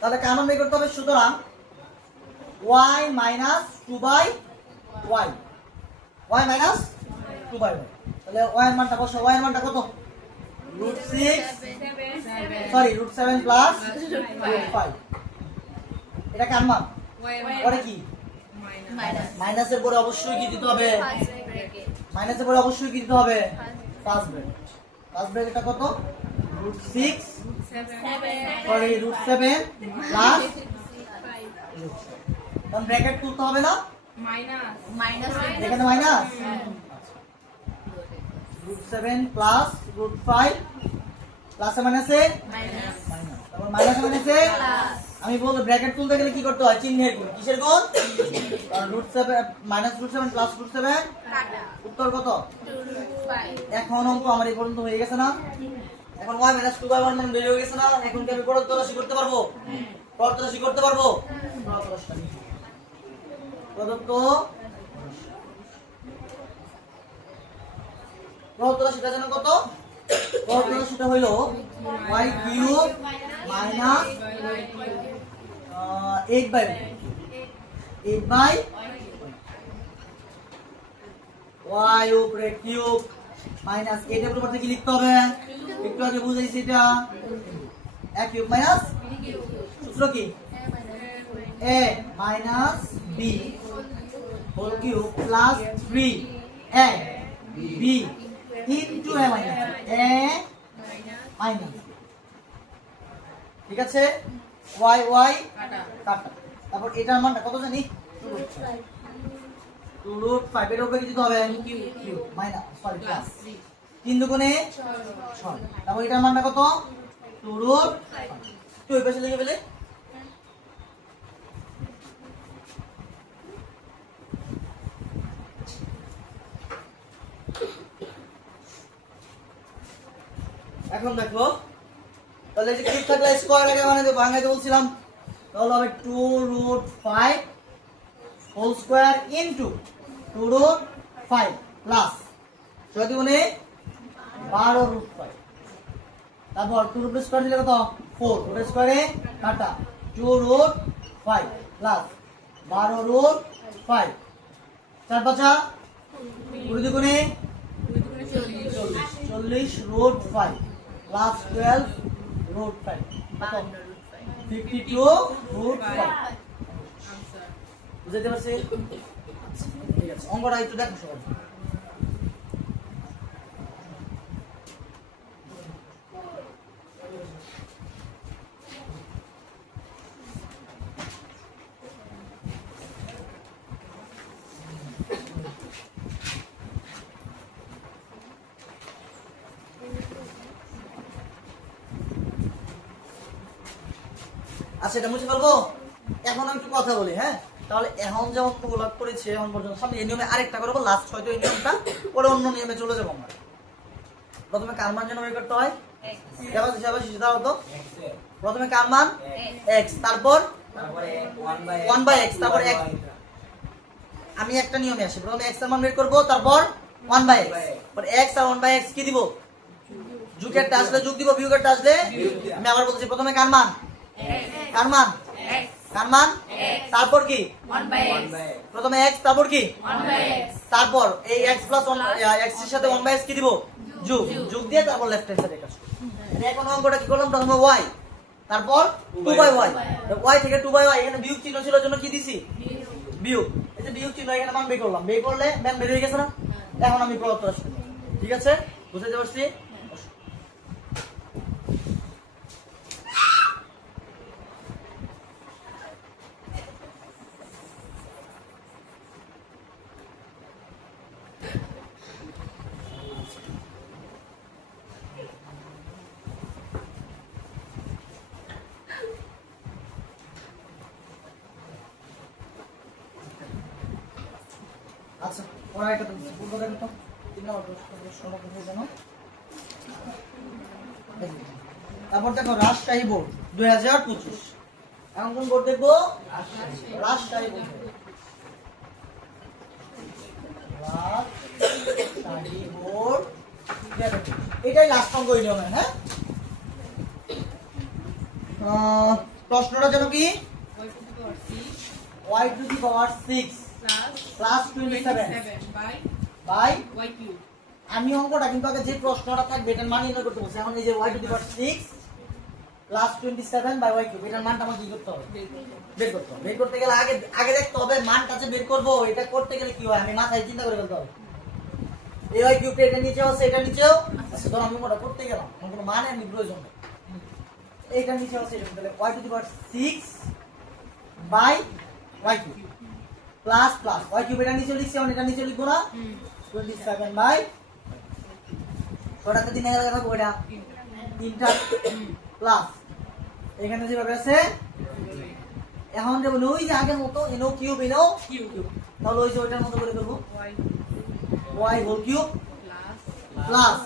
তাহলে কার মান বের করতে হবে সুতরাং y minus 2/y y minus 2/y তাহলে y এর মানটা বসো y এর মানটা কত √7 প্লাস √5 এটা কার মান পরে কি মাইনাসের পরে অবশ্যই কি দিতে হবে মাইনাসের পরে অবশ্যই কি দিতে হবে ফার্স্ট ব্র্যাকেট এটা কত √6 √7 প্লাস তখন ব্র্যাকেট তুলতে হবে না এখানে মাইনাস √7 প্লাস √5 প্লাসে মাইনাসে মাইনাস তারপর মাইনাসে আমি বলবো ব্র্যাকেট তুলতে গেলে কি করতে হয় চিহ্নের গুণ কিসের গুণ √7 -√7 প্লাস √7 উত্তর কত 2/5 এখন অঙ্ক আমার এই পর্যন্ত হয়ে গেছে না এখন y - 2/1 মান বের হয়ে গেছে না এখন কি আমি প্রদত্ত রাশি করতে পারবো প্রদত্ত রাশিটা জানো কত প্রদত্ত রাশিটা হইলো y cube minus 8/y y উপরে কিউব মাইনাস 8 এর উপর থেকে লিখতে হবে একটু আগে বুঝাইছি এটা a কিউব মাইনাস সূত্র কি a minus b whole cube plus 3a b into a minus ঠিক আছে y কাটা তারপর এটার মানটা কত জানি 2√5 এর উপরে কি দিতে হবে কিউব মাইনাস সরি প্লাস 3 দুগুণে 6 তারপর এটার মানটা কত 2√5 তুই পাশে লিখে ফেলে এখন দেখো তাহলে যে কিউব থাকলে স্কয়ার আগে ভাঙাইতে বলছিলাম তাহলে হবে 2√5 হোল স্কয়ার ইনটু 2√5 প্লাস 6 দুগুণে 12√5 তারপর 2 স্কয়ার দিলে কত 4 √5 স্কয়ারে কাটা 2√5 প্লাস 12√5 4 5 20 দুগুণে 40 40 root 5 plus 12 root 5 কত? 52 root 5 আনসার বুঝতে পারছি? ঠিক আছে, অঙ্কটা একটু দেখো সবাই। আচ্ছা, এটা মুছে ফেলবো। এখন আমি একটু কথা বলি, হ্যাঁ? তাহলে এখন যেমন প্রলাপ করেছে এখন পর্যন্ত, সামনে এই নিয়মে আরেকটা করবো, লাস্ট হয়তো এই নিয়মটা, পরে অন্য নিয়মে চলে যাবো আমরা। প্রথমে কার মান যেন বের করতে হয়, এবার সেটা হতো প্রথমে কার মান x, তারপর 1/x, তারপর x। আমি একটা নিয়মে আসি, প্রথমে x এর মান বের করবো, তারপর 1/x, পরে x আর 1/x কি দিব? যোগের টা আসলে যোগ দিব, বিয়োগের টা আসলে আমি আবার বলছি, প্রথমে কার মান, কার মান, কার মান, তারপর কি 1/x প্রথমে x, তারপর কি 1/x তারপর এই x প্লাস x এর সাথে 1/x কি দিব? যোগ, যোগ দিয়ে তারপর লেফট হ্যান্ড সাইডে কাজ করব। এখন অঙ্কটা কি করলাম, প্রথমে y, তারপর 2/y, y থেকে 2/y, এখানে বিয়োগ চিহ্ন ছিল জন্য কি দিছি? বিয়োগ। এই যে বিয়োগ চিহ্ন, এখানে মান বের করলাম, বের করলে মান বের হয়ে গেছে না? এখন আমি প্রদত্ত আসবে, ঠিক আছে? বুঝতে পারছি? আচ্ছা, ওরা একটা দিচ্ছে, পূর্ব দেখো তো 3 নম্বর প্রশ্ন কোথায় জানো? তারপর দেখো রাজশাহী বোর্ড 2025, এখন কোন বোর্ড দেখবো? রাজশাহী বোর্ড। রাজশাহী বোর্ড, এটাই লাস্ট অঙ্ক এই নিয়মে, হ্যাঁ? প্রশ্নটা যেন কি? y to the power 6 plus 27 by y cube আমি অঙ্কটা কিন্তু আগে যে প্রশ্নটা থাকবে এটার মান নির্ণয় করতে বলছি। এখন এই যে y to the power 6 plus 27 by y cube, এটার মানটা আমাকে কি করতে হবে? বের করতে হবে। বের করতে গেলে আগে দেখতে হবে মানটা যে বের করব, এটা করতে গেলে কি হয় আমি মাথায় চিন্তা করে ফেলতে হবে। এই y cube এটা নিচেও আছে, এটা নিচেও আছে, ধর আমি ওটা করতে গেলাম, আমার কোনো মানে আমি প্রয়োজন নেই। এইটা নিচেও আছে, এটা তাহলে y to the power 6 by y cube plus plus y cube এটা নিচে লিখছি, এখন এটা নিচে লিখবো না? 27 বাই ওটাতে 3 এর রাখবো, ওটা 3টা প্লাস এখানে যেভাবে আছে এখন যে বলি ওই যে আগের মতো এনো কিউব এনো cube তাহলে ওই যে ওইটার মতো করে করবো, y y whole cube plus plus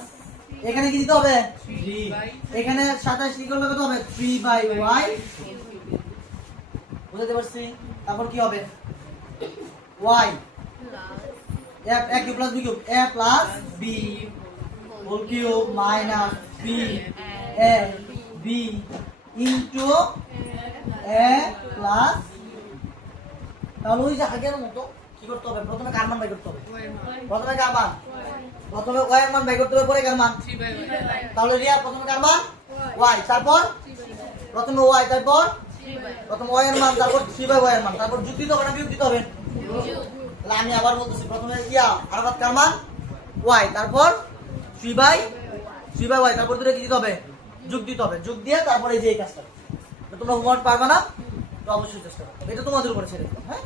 এখানে কি দিতে হবে? 3 by এখানে 27 কি করলে কত হবে? 3 বাই y, বুঝতে পারছি? তারপর কি হবে? y a cube plus b cube, a plus b whole cube minus b a b into a plus, তাহলে ওই যে আগের মতো কি করতে হবে? প্রথমে কার মান বাই করতে হবে, প্রথমে কার মান, প্রথমে y এর মান বাই করতে হবে, পরে কার মান। 3 by y তাহলে রিয়া প্রথমে কার মান y, তারপর প্রথমে y, তারপর প্রথম y এর মান, তারপর 3 বাই y এর মান, তারপর যোগ দিতে হবে না বিয়োগ দিতে হবে? তাহলে আমি আবার বলতেছি, প্রথমে ইয়া আরাফাত কার মান y, তারপর 3 বাই y, তারপর দুটো কি দিতে হবে? যোগ দিতে হবে, যোগ দিয়ে তারপর এই যে এই কাজটা। তো তোমরা হোমওয়ার্ক পারবে না, তো অবশ্যই চেষ্টা করো, এটা তোমাদের উপরে ছেড়ে দিলাম, হ্যাঁ?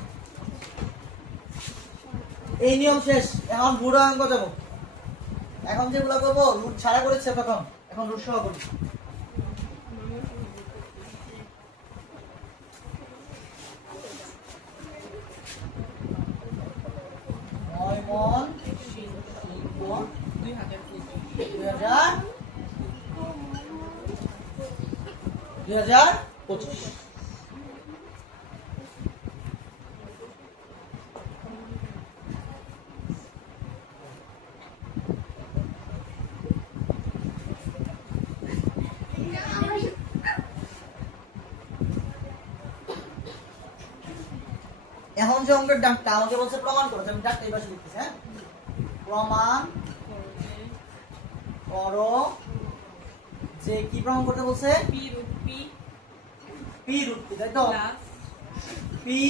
এই নিয়ম শেষ, এখন রুট অঙ্ক যাবো। এখন যেগুলো করবো রুট ছাড়া করেছে তখন, এখন রুট সহ করি। মন 2025 এখন যে অঙ্কের ডাকটা আমাকে বলছে প্রমাণ করতে, আমি ডাকটা এই পাশে লিখতেছি, হ্যাঁ? প্রমাণ করো যে কি প্রমাণ করতে বলছে? P root P p root p, তাই তো? plus পি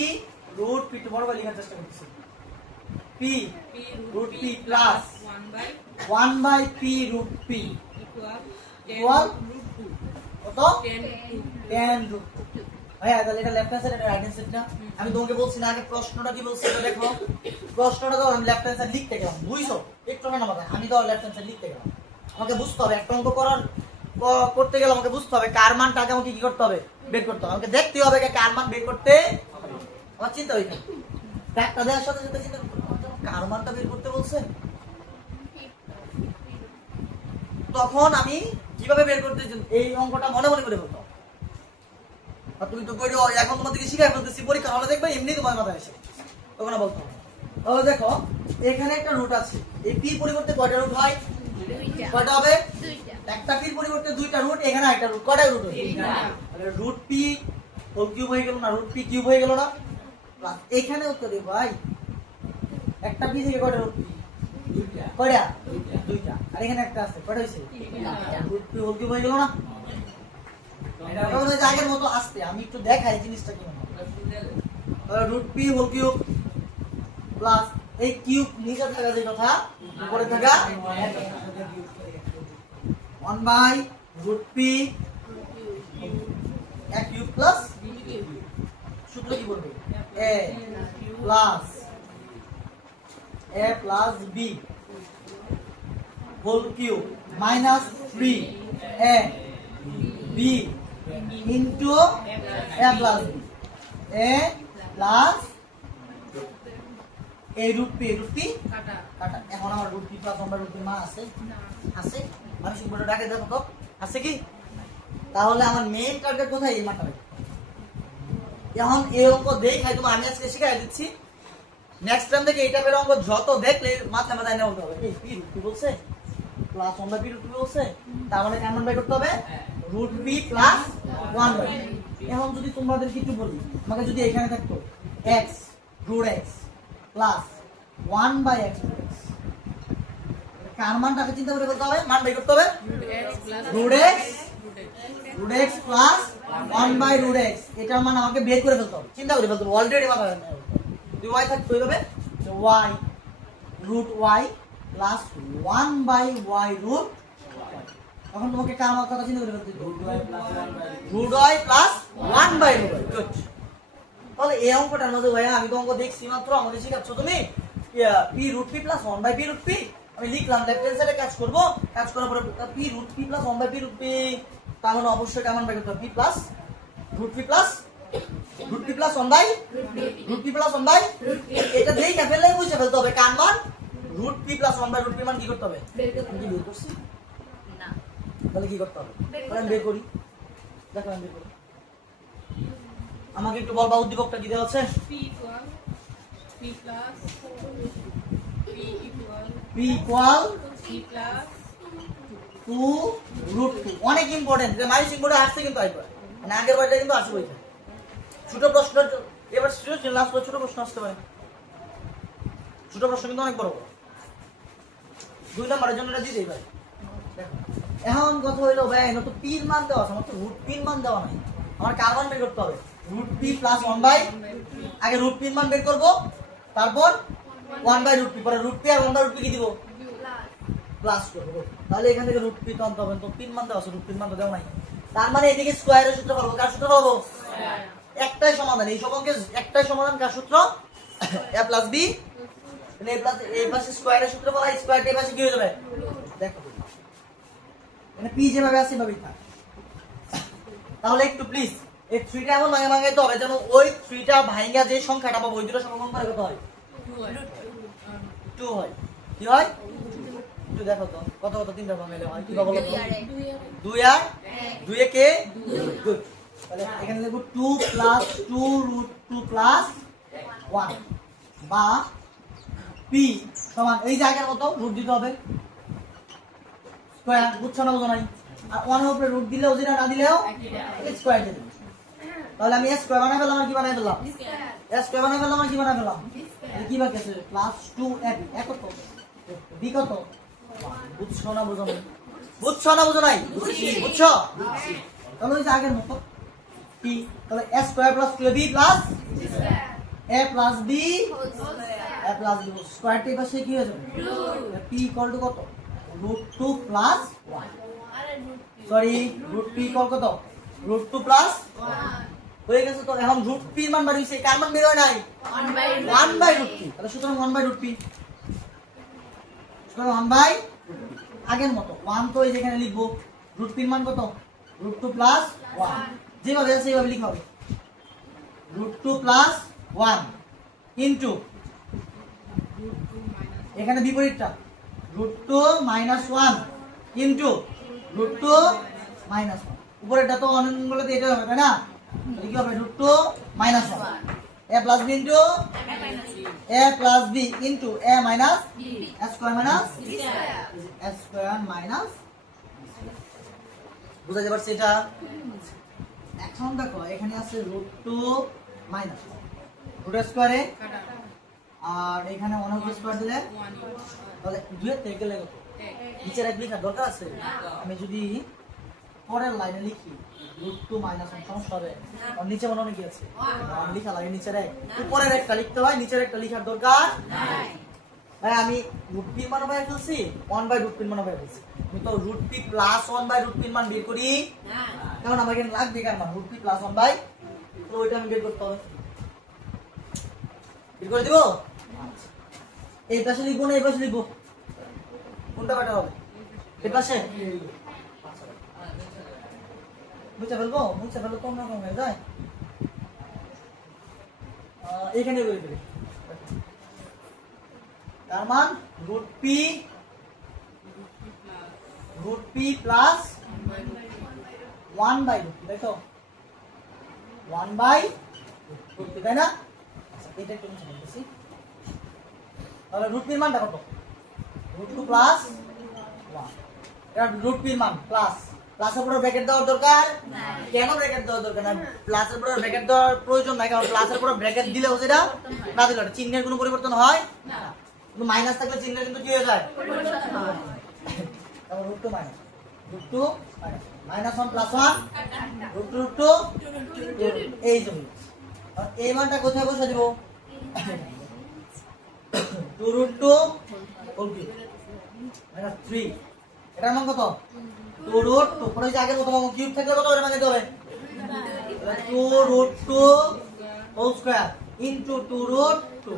রুট পি, একটু বড় করে লেখার চেষ্টা করতেছি। P P root root P P plus 1 by 1 p root p equal 10 Equal? root 2. কত? 10 10 রুট। ভাইয়া তাহলে এটা লেফট হ্যান্ড সাইড, এটা রাইট হ্যান্ড সাইড না? আমি তোমাকে বলছি না আগে প্রশ্নটা কি বলছি এটা দেখো। প্রশ্নটা তো আমি লেফট হ্যান্ড সাইড লিখতে গেলাম, বুঝছো? একটু না মাথায়, আমি তো লেফট হ্যান্ড সাইড লিখতে গেলাম। আমাকে বুঝতে হবে একটা অঙ্ক করতে গেলে আমাকে বুঝতে হবে কার মানটা আগে আমাকে কি করতে হবে, বের করতে হবে। আমাকে দেখতে হবে কার মান বের করতে আমার চিন্তা হইছে। একটা দেওয়ার সাথে সাথে চিন্তা কার মানটা বের করতে বলছে, তখন আমি কিভাবে বের করতে এই অঙ্কটা মনে মনে করে বলতাম। আর তুমি তো কইরো এখন তোমাদেরকে শিখাই ফেলতেছি, পরীক্ষা হলে দেখবে এমনি তোমার মাথায় আসে, তখন বলতে হবে। তাহলে দেখো এখানে একটা রুট আছে, এই পি পরিবর্তে কয়টা রুট হয়? কয়টা হবে? একটা পির পরিবর্তে দুইটা রুট, এখানে একটা রুট, কয়টা রুট হবে? তাহলে রুট পি হোল কিউব হয়ে গেল না, রুট পি কিউব হয়ে গেল না? প্লাস এখানে উত্তর দিই ভাই একটা পি থেকে কয়টা রুট পি? কয়টা? দুইটা। আর এখানে একটা আছে, কয়টা হইছে? রুট পি হোল কিউব হয়ে গেল না? এটা আগের মতো আসতে আমি একটু দেখাই জিনিসটা কি হয়। তাহলে root P whole cube plus এই কিউব নিচে থাকা যে কথা উপরে থাকা 1 বাই রুট পি এ কিউব প্লাস সূত্র কি বলবে? A plus B whole cube minus 3 A B into A plus B, A plus এই রুট পি কাটা কাটা। এখন আমার root P plus 1 by root P মান আছে, না আছে আমি সিম্বলটা ডাকে দেখো তো আছে কি? তাহলে আমার মেইন টার্গেট কোথায়? এই মানটা। এখন এই অঙ্ক দেখাই তোমার আমি আজকে শিখাই দিচ্ছি, নেক্সট টাইম থেকে এই টাইপের অঙ্ক যত দেখলে মাথায় মাথায় নেওয়া হবে। এই পি রুট পি বলছে plus 1 by p root p বলছে, তার মানে কেমন বাই করতে হবে? Root P plus 1 by. এখন যদি তোমাদের কিছু বলি, আমাকে যদি এখানে থাকতো x root x plus 1 by x root x, কার মানটাকে চিন্তা করে বলতে হবে, মান বাই করতে হবে root x plus root x plus 1 by root x, এটার মান আমাকে বের করে ফেলতে হবে, চিন্তা করে ফেলতে হবে। অলরেডি মাথায় যদি y থাকতো এইভাবে y root y plus 1 by y root, তখন তোমাকে কার মান কথা চিন্তা করে ফেলতে হবে root y plus 1 by root y। Good. তাহলে এই অঙ্কটার মধ্যে ভাইয়া আমি তো অঙ্ক দেখছি মাত্র, আমাকে শিখাচ্ছ তুমি p root P plus 1 by p root p. আমি লিখলাম লেফট হ্যান্ড সাইডে কাজ করব, কাজ করার পরে p root P plus 1 by p root p, তার মানে অবশ্যই কেমন বাই করতে হবে? P plus root P plus 1 by root P plus 1 by, এটা দেই না ফেললেই বুঝে ফেলতে হবে কার মান root P plus 1 by root P মান কি করতে হবে? আমি কি বের করছি না তাহলে কি করতে হবে? তাহলে আমি বের করি, দেখো আমি বের করি। আমাকে একটু বলবা উদ্দীপকটা কি দেওয়া আছে? p equal p plus p equal p equal p plus 2 root 2। অনেক ইম্পর্টেন্ট, যে মাইনাস ইম্পর্টেন্ট আসছে কিন্তু একবার, মানে আগের বারটা কিন্তু আসে বইতে। ছোট প্রশ্ন এবার সিরিয়াসলি লাস্ট ছোট প্রশ্ন আসতে পারে, ছোট প্রশ্ন কিন্তু অনেক বড় বড়। 2 নম্বরের জন্য এটা দিয়ে দেই ভাই। দেখো এখন কথা হইলো ভাই এখানে তো পির মান দেওয়া আছে, আমার তো রুট পির মান দেওয়া নাই, আমার কার মান বের করতে হবে? রুট পি প্লাস 1 বাই, আগে রুট পির মান বের করব, তারপর 1 বাই রুট পি, পরে রুট পি আর 1 বাই রুট পি কি দিব? প্লাস করব। তাহলে এখান থেকে রুট পি তো আনতে হবে, তো পির মান দেওয়া আছে, রুট পির মান তো দেওয়া নাই, তার মানে এদিকে স্কয়ারের সূত্র পাবো। কার সূত্র পাবো? একটাই সমাধান, এই সব অঙ্কের একটাই সমাধান, কার সূত্র? a plus B, A plus এই পাশে স্কয়ারের সূত্র বলা, স্কয়ারটা এই পাশে কি হয়ে যাবে? দেখো মানে পি যেভাবে আছে সেভাবেই থাক। তাহলে একটু প্লিজ এই 3টা এমন ভাঙাইতে হবে যেন ওই 3টা ভাঙা যে সংখ্যাটা পাবো ওই দুটো সমকলন করে কত হয়? 2 হয়। কি হয়? একটু দেখো তো কত কত 3টা ভাঙাইলে হয় কি বলো তো? 2 আর 2 এ কে? গুড। তাহলে এখানে লিখব 2 প্লাস 2 রুট 2 প্লাস 1 বা পি সমান এই জায়গার মতো রুট দিতে হবে, স্কয়ার বুঝছো না বুঝো নাই? আর 1 এর উপরে রুট দিলেও যেটা না দিলেও স্কয়ার দিতে হবে। তাহলে আমি স্কয়ার বানাই ফেললাম আর কি বানাই ফেললাম? স্কয়ার বানাই ফেললাম আর কি বানাই ফেললাম? কি বাকি আছে? প্লাস 2 ab, এক তো বি কত? বুঝছো না বুঝো নাই? বুঝছো না বুঝো নাই? বুঝছো? তাহলে ওই যে আগের মতো পি, তাহলে a square plus 2ab plus a plus b a plus b স্কয়ারটি পাশে কি হয়ে যাবে? p ইকুয়াল টু কত? √2 প্লাস 1, সরি √p ইকুয়াল কত? √2 প্লাস 1 হয়ে গেছে। তো এখন √p এর মান বের হইছে, কার মান বের হয় নাই? 1/√p। তাহলে সুতরাং 1/√p, সুতরাং 1/√p আগের মতো 1 তো এই যেখানে লিখবো, √p এর মান কত? √2 প্লাস 1, যেভাবে আছে সেইভাবে লিখতে হবে। √2 প্লাস 1 ইনটু এখানে বিপরীতটা √2 মাইনাস 1 ইনটু √2 মাইনাস 1, উপরেরটা তো অনন্তগুলোতে এটা হবে তাই না? তাহলে কি হবে? √2 minus 1 a plus b into a plus b into a minus a square minus a square minus, বুঝা যাবে সেটা? এখন দেখো এখানে আছে √2 মাইনাস √2 স্কয়ারে কাটা আর এখানে 1 স্কয়ার দিলে 1 তাহলে 2 এর থেকে গেলে কত? নিচে এক লেখার দরকার আছে? আমি যদি পরের লাইনে লিখি √2 মাইনাস 1 সমস্যা হবে? আর নিচে মনে হয় কি আছে? লেখা লাগে নিচের এক, উপরের একটা লিখতে হয়, নিচের একটা লেখার দরকার নাই। ভাই আমি √p এর মান বাইরে ফেলছি, 1/√p এর মান বাইরে ফেলছি, আমি তো √p প্লাস 1/√p এর মান বের করি না, কারণ আমার এখানে লাগবে কার মান? √p প্লাস 1/, তো ওইটা আমি বের করতে হবে। বের করে দিব? এই পাশে লিখবো না এই পাশে লিখবো? কোনটা বেটার হবে? এই পাশে মুছে ফেলবো? মুছে ফেলবো তো অন্যরকম হয়ে যায়। এখানে বের করি, তার মান √p প্লাস 1/√p, দেখো 1/√p তাই না? এটা একটু মুছে ফেলতেছি। তাহলে √p এর মানটা কত? √2 প্লাস 1, এটা √p এর মান প্লাস, প্লাসের পরে ব্র্যাকেট দেওয়ার দরকার নাই। কেন ব্র্যাকেট দেওয়ার দরকার নাই? প্লাসের পরে ব্র্যাকেট দেওয়ার প্রয়োজন নাই, কারণ প্লাসের পরে ব্র্যাকেট দিলেও সেটা না দিলে চিহ্নের কোনো পরিবর্তন হয় না, কিন্তু মাইনাস থাকলে চিহ্নের কিন্তু কি হয়ে যায়? তাহলে √2 মাইনাস √2 মাইনাস 1 প্লাস 1 √2 এই জমি, আর এই মানটা কোথায় বসে দিব? 2√2 মাইনাস 3, এটার মান কত? 2√2, পরে যে আগের মতো কিউব থাকলে কত এর মান দিতে হবে? 2√2 হোল স্কয়ার ইনটু 2√2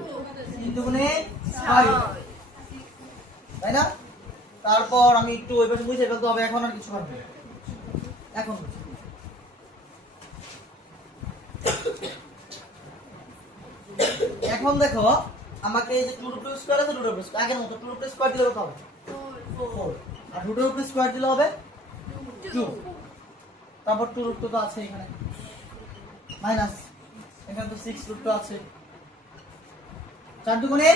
ইনটু গুণে 6, তাই না? তারপর আমি একটু ওই পাশে বুঝে ফেলতে হবে, এখন আর কিছু করব না, এখন এখন দেখো আমাকে এই যে 2√2 স্কয়ার আছে 2√2 স্কয়ার আগের মতো 2√2 স্কয়ার দিলে কত হবে? 4, আর 2√2 স্কয়ার দিলে হবে 2, তারপর 2√2 তো আছে এখানে মাইনাস, এখানে তো 6√2 আছে, 4 দুগুণে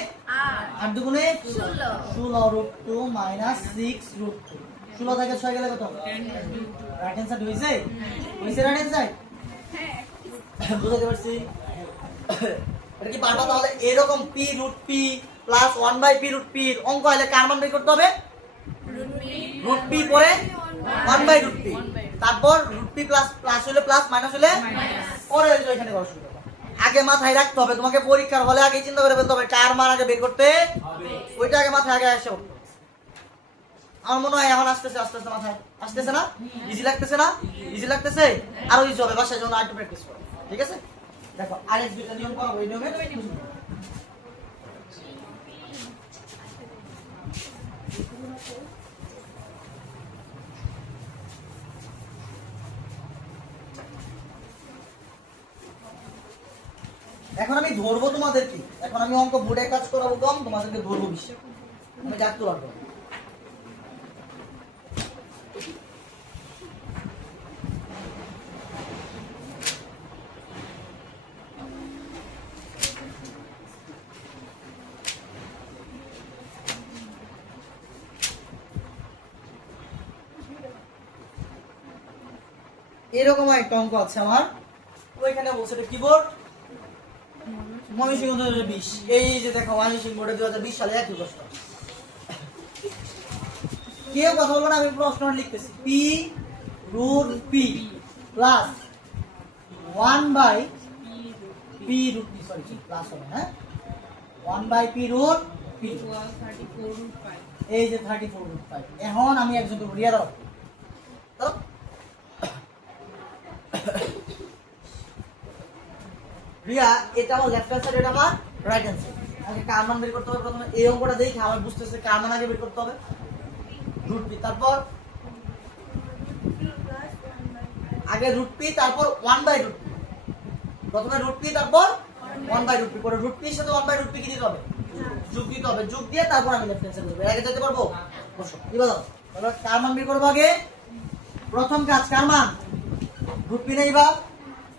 8 দুগুণে 16√2 মাইনাস 6√2, 16 থেকে 6 গেলে কত? রাইট হ্যান্ড সাইড হইছে? হইছে রাইট হ্যান্ড সাইড? বুঝতে পারছি? এটা কি পারবা? তাহলে এরকম p√p প্লাস 1/p√p অঙ্ক হলে কার মান বের করতে হবে? √p পরে 1/√p, তারপর √p প্লাস প্লাস হলে প্লাস মাইনাস হলে পরে এখানে করা শুরু করবা। আগে মাথায় রাখতে হবে, তোমাকে পরীক্ষার হলে আগে চিন্তা করে ফেলতে হবে কার মান আগে বের করতে হবে, ওইটা আগে মাথায় আগে আসে। আমার মনে হয় এখন আসতেছে, আস্তে আস্তে মাথায় আসতেছে না? ইজি লাগতেছে না? ইজি লাগতেছে, আরো ইজি হবে, বাসায় যখন আরেকটু প্র্যাকটিস করো, ঠিক আছে? দেখো আরেক দুইটা নিয়ম করো, ওই নিয়মে এখন আমি ধরবো তোমাদেরকে, এখন আমি অঙ্ক বোর্ডে কাজ করাবো কম, তোমাদেরকে ধরবো বেশি, আমি দেখতে পারবো। এরকম একটা অঙ্ক আছে আমার, ওইখানে বলছে এটা কিবোর্ড ময়মনসিংহ 2020, এই যে দেখো ময়মনসিংহ বোর্ডে 2020 সালে একই প্রশ্ন। কেউ কথা বলবো না, আমি প্রশ্ন লিখতেছি। P root P plus 1/p root p, sorry plus হবে, হ্যাঁ 1/p root p, equal 34 root 5. এই যে 34 রুট 5। এখন আমি একজনকে রিয়া দাও তো, রিয়া এটা আমার লেফট হ্যান্ড সাইড, এটা আমার রাইট হ্যান্ড সাইড। আগে কার মান বের করতে হবে? প্রথমে এই অঙ্কটা দেখে আমার বুঝতেছে কার মান আগে বের করতে হবে, রুট পি, তারপর আগে রুট পি তারপর 1/√p, প্রথমে রুট পি তারপর 1/√p, পরে রুট পির সাথে 1/√p কি দিতে হবে? যোগ দিতে হবে। যোগ দিয়ে তারপর আমি লেফট হ্যান্ড সাইড করব। এর আগে যেতে পারবো? বসো, কি বলো? তাহলে কার মান বের করব আগে? প্রথম কাজ কার মান? রুট পি নেই বা,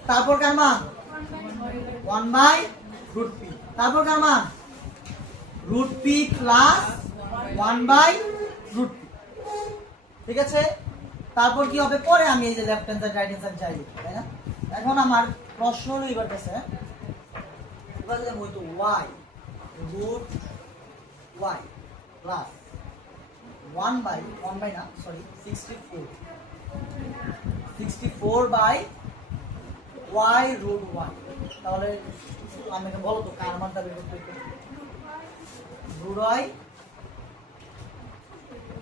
তারপর কার মান? 1/√p, তারপর কার মান? রুট পি প্লাস 1/√p, ঠিক আছে? তারপর কি হবে? পরে আমি এই যে left hand side right hand side চাই, তাই না? এখন আমার প্রশ্ন হলো এবার কাছে, এবার যে হইতো y রুট y প্লাস 1/1 না সরি 64/y রুট y। তাহলে আমাকে বলো তো কার মানটা বের করতে হবে? রুট y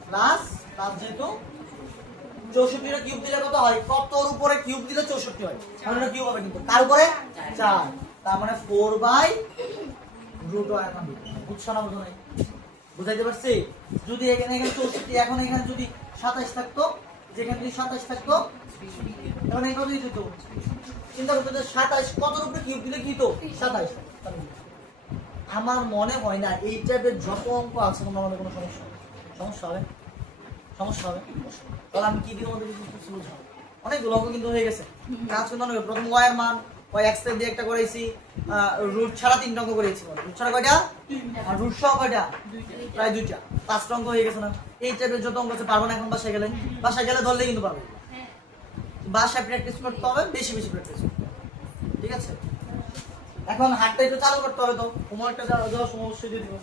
প্লাস প্লাস যেহেতু 64 এর কিউব দিলে কত হয়? কতর উপরে কিউব দিলে 64 হয়? তাহলে এটা কিউব হবে কিন্তু তার উপরে 4, তার মানে 4/√y এখন বুঝছো না? বুঝো নাই? বুঝাইতে পারছি? যদি এখানে 64, এখন এখানে যদি 27 থাকতো, যেখানে যদি 27 থাকতো এখন এই কত দিত? চিন্তা করতে, 27 কতর উপরে কিউব দিলে কি হতো? 27। আমার মনে হয় না এই টাইপের যত অঙ্ক আছে কোনো আমাদের কোনো সমস্যা হবে। তাহলে আমি কি দিয়ে আমাদের অনেকগুলো অঙ্ক কিন্তু হয়ে গেছে। কাজ কিন্তু অনেক। প্রথম y এর মান y x দিয়ে একটা করেছি, রুট ছাড়া 3টা অঙ্ক করেছি। রুট ছাড়া কয়টা? আর রুট সহ কয়টা? প্রায় 2টা, 5টা অঙ্ক হয়ে গেছে না? এই টাইপের যত অঙ্ক আছে পারবো না এখন। বাসায় গেলে ধরলে কিন্তু পারবো। বাসায় প্র্যাকটিস করতে হবে, বেশি বেশি প্র্যাকটিস করতে হবে, ঠিক আছে? এখন হাতটা একটু চালু করতে হবে, তো হোমওয়ার্কটা দেওয়ার সময় অবশ্যই দিয়ে দিব।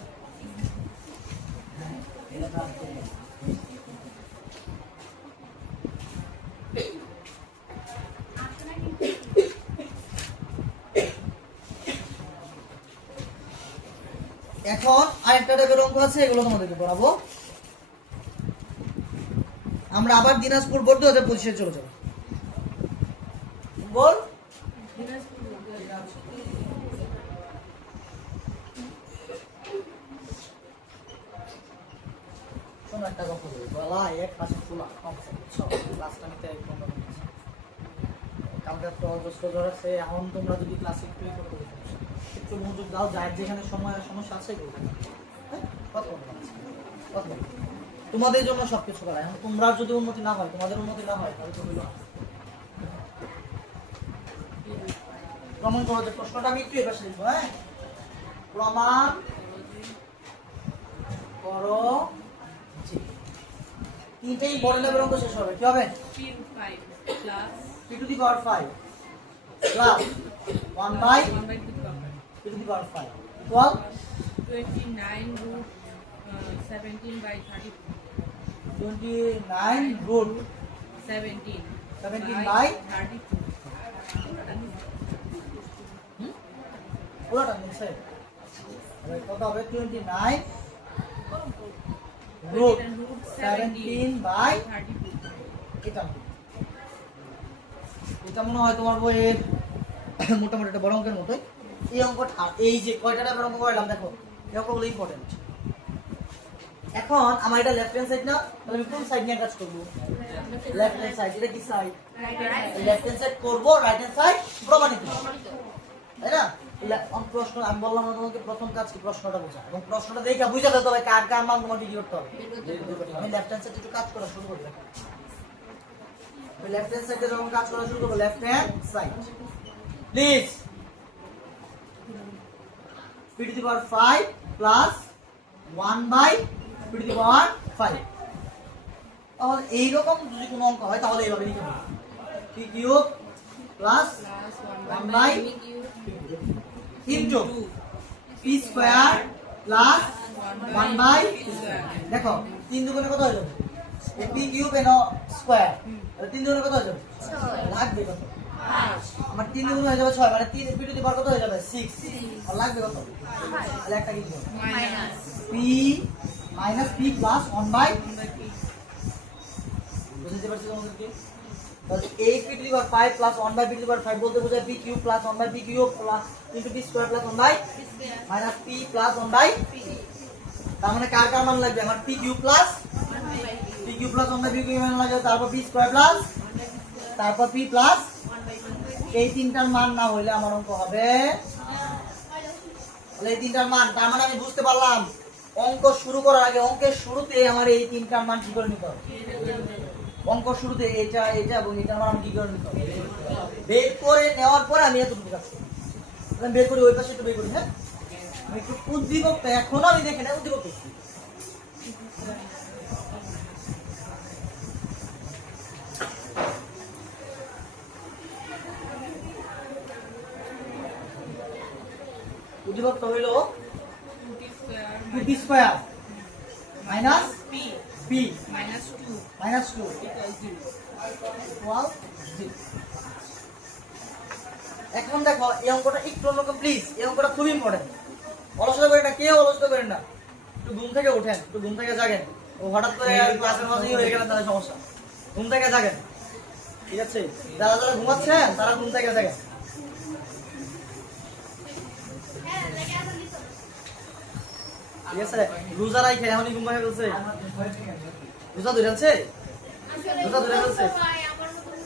এখন আরেকটা টাইপের অঙ্ক আছে, এগুলো তোমাদেরকে পড়াবো। আমরা আবার দিনাজপুর বোর্ড 2025 চলে যাবো। বল শোনো একটা কথা বলি, গলা এক পাশে খোলা ক্লাসটা নিতে একদম কালকে তো অজস্র ধরেছে। এখন তোমরা যদি ক্লাসে একটু মনোযোগ দাও, যার যেখানে সমস্যা আছে তোমাদের জন্য সবকিছু করা। এখন তোমরা যদি উন্নতি না হয়, তোমাদের উন্নতি না হয়, তাহলে তো হইল না। প্রমাণ করো যে প্রশ্নটা আমি একটু এবার লিখবো। হ্যাঁ, প্রমাণ করো তিনটেই বড় লেভেল অঙ্ক শেষ হবে। কি হবে? P root 5 plus p to the power 5 plus 1/p 1/2 to the power 5 equal 29 root 17/32. 29 root 17 by 32. পুরোটা নিচে কত হবে? 29 root 17 by 32. এটা মনে হয় তোমার বইয়ের মোটামুটি একটা বড় অঙ্কের মতোই। এই অঙ্কটা, এই যে কয়টা টাইপের অঙ্ক করলাম দেখো, এই অঙ্কগুলো ইম্পর্টেন্ট। এখন আমার এটা লেফট হ্যান্ড সাইড না, তাহলে আমি কোন সাইড নিয়ে কাজ করবো? Left hand side. এটা কি সাইড? লেফট হ্যান্ড সাইড করবো, রাইট হ্যান্ড সাইড প্রমাণিত, তাই না? প্রশ্ন আমি বললাম না তোমাকে, প্রথম কাজ কি? প্রশ্নটা বোঝা, এবং প্রশ্নটা দেখে বুঝা যেতে হবে কার কার মান তোমাকে কি করতে হবে। আমি লেফট হ্যান্ড সাইড একটু কাজ করা শুরু করি। লেফট হ্যান্ড সাইডে যখন কাজ করা শুরু করবো, left hand side please p to the power 5 plus 1/p to the power 5। তাহলে এইরকম যদি কোনো অঙ্ক হয় তাহলে এইভাবে লিখতে হবে, p cube plus 1/p into p square plus 1/p square। দেখো 3 দুগুণে কত হয়ে যাবে? এই পি কিউব এন স্কয়ার তিন দুগুণে কত হয়ে যাবে লাগবে কত আমার তিন দুগুণে হয়ে যাবে 6 মানে 3 পি টু দি পাওয়ার কত হয়ে যাবে 6 আর লাগবে কত তাহলে একটা কি করব minus P minus P plus 1 by 1 by p বুঝতে পারছিস আমাদেরকে তাহলে a P to the power 5 plus 1 by P to the power 5 বলতে বোঝায় P cube plus 1 by P cube plus into P square plus 1 by minus P plus 1 by তার মানে কার কার মান লাগবে আমার P cube plus P cube plus 1 by P cube মান লাগবে তারপর পি স্কয়ার প্লাস তারপর পি প্লাস এই তিনটার মান না হইলে আমার অঙ্ক হবে তাহলে এই তিনটার মান তার মানে আমি বুঝতে পারলাম অঙ্ক শুরু করার আগে অঙ্কের শুরুতে আমার এই তিনটার মান কি করে নিতে হবে অঙ্ক শুরুতে এটা এটা এবং এটার মান আমি কি করে নিতে হবে বের করে নেওয়ার পরে আমি এতটুকু কাজ করব আমি বের করি ওই পাশে একটু বের করি হ্যাঁ আমি একটু উদ্দীপকটা এখনো আমি দেখে না উদ্দীপক উদ্দীপকটা হইল 2t square 2p square minus p p minus 2 minus 2 equals 0 equal 0 এখন দেখো এই অঙ্কটা একটু অন্যরকম প্লিজ এই অঙ্কটা খুব ইম্পর্টেন্ট অলসতা করেন না কেউ অলসতা করেন না একটু ঘুম থেকে ওঠেন একটু ঘুম থেকে জাগেন ও হঠাৎ করে ক্লাসের মাঝেই হয়ে গেলে তাহলে সমস্যা ঘুম থেকে জাগেন ঠিক আছে যারা যারা ঘুমাচ্ছেন তারা ঘুম থেকে জাগেন ঠিক আছে রোজা রাখে এখনই ঘুম ভেঙে ফেলছে রোজা ধরে ফেলছে রোজা ধরে ফেলছে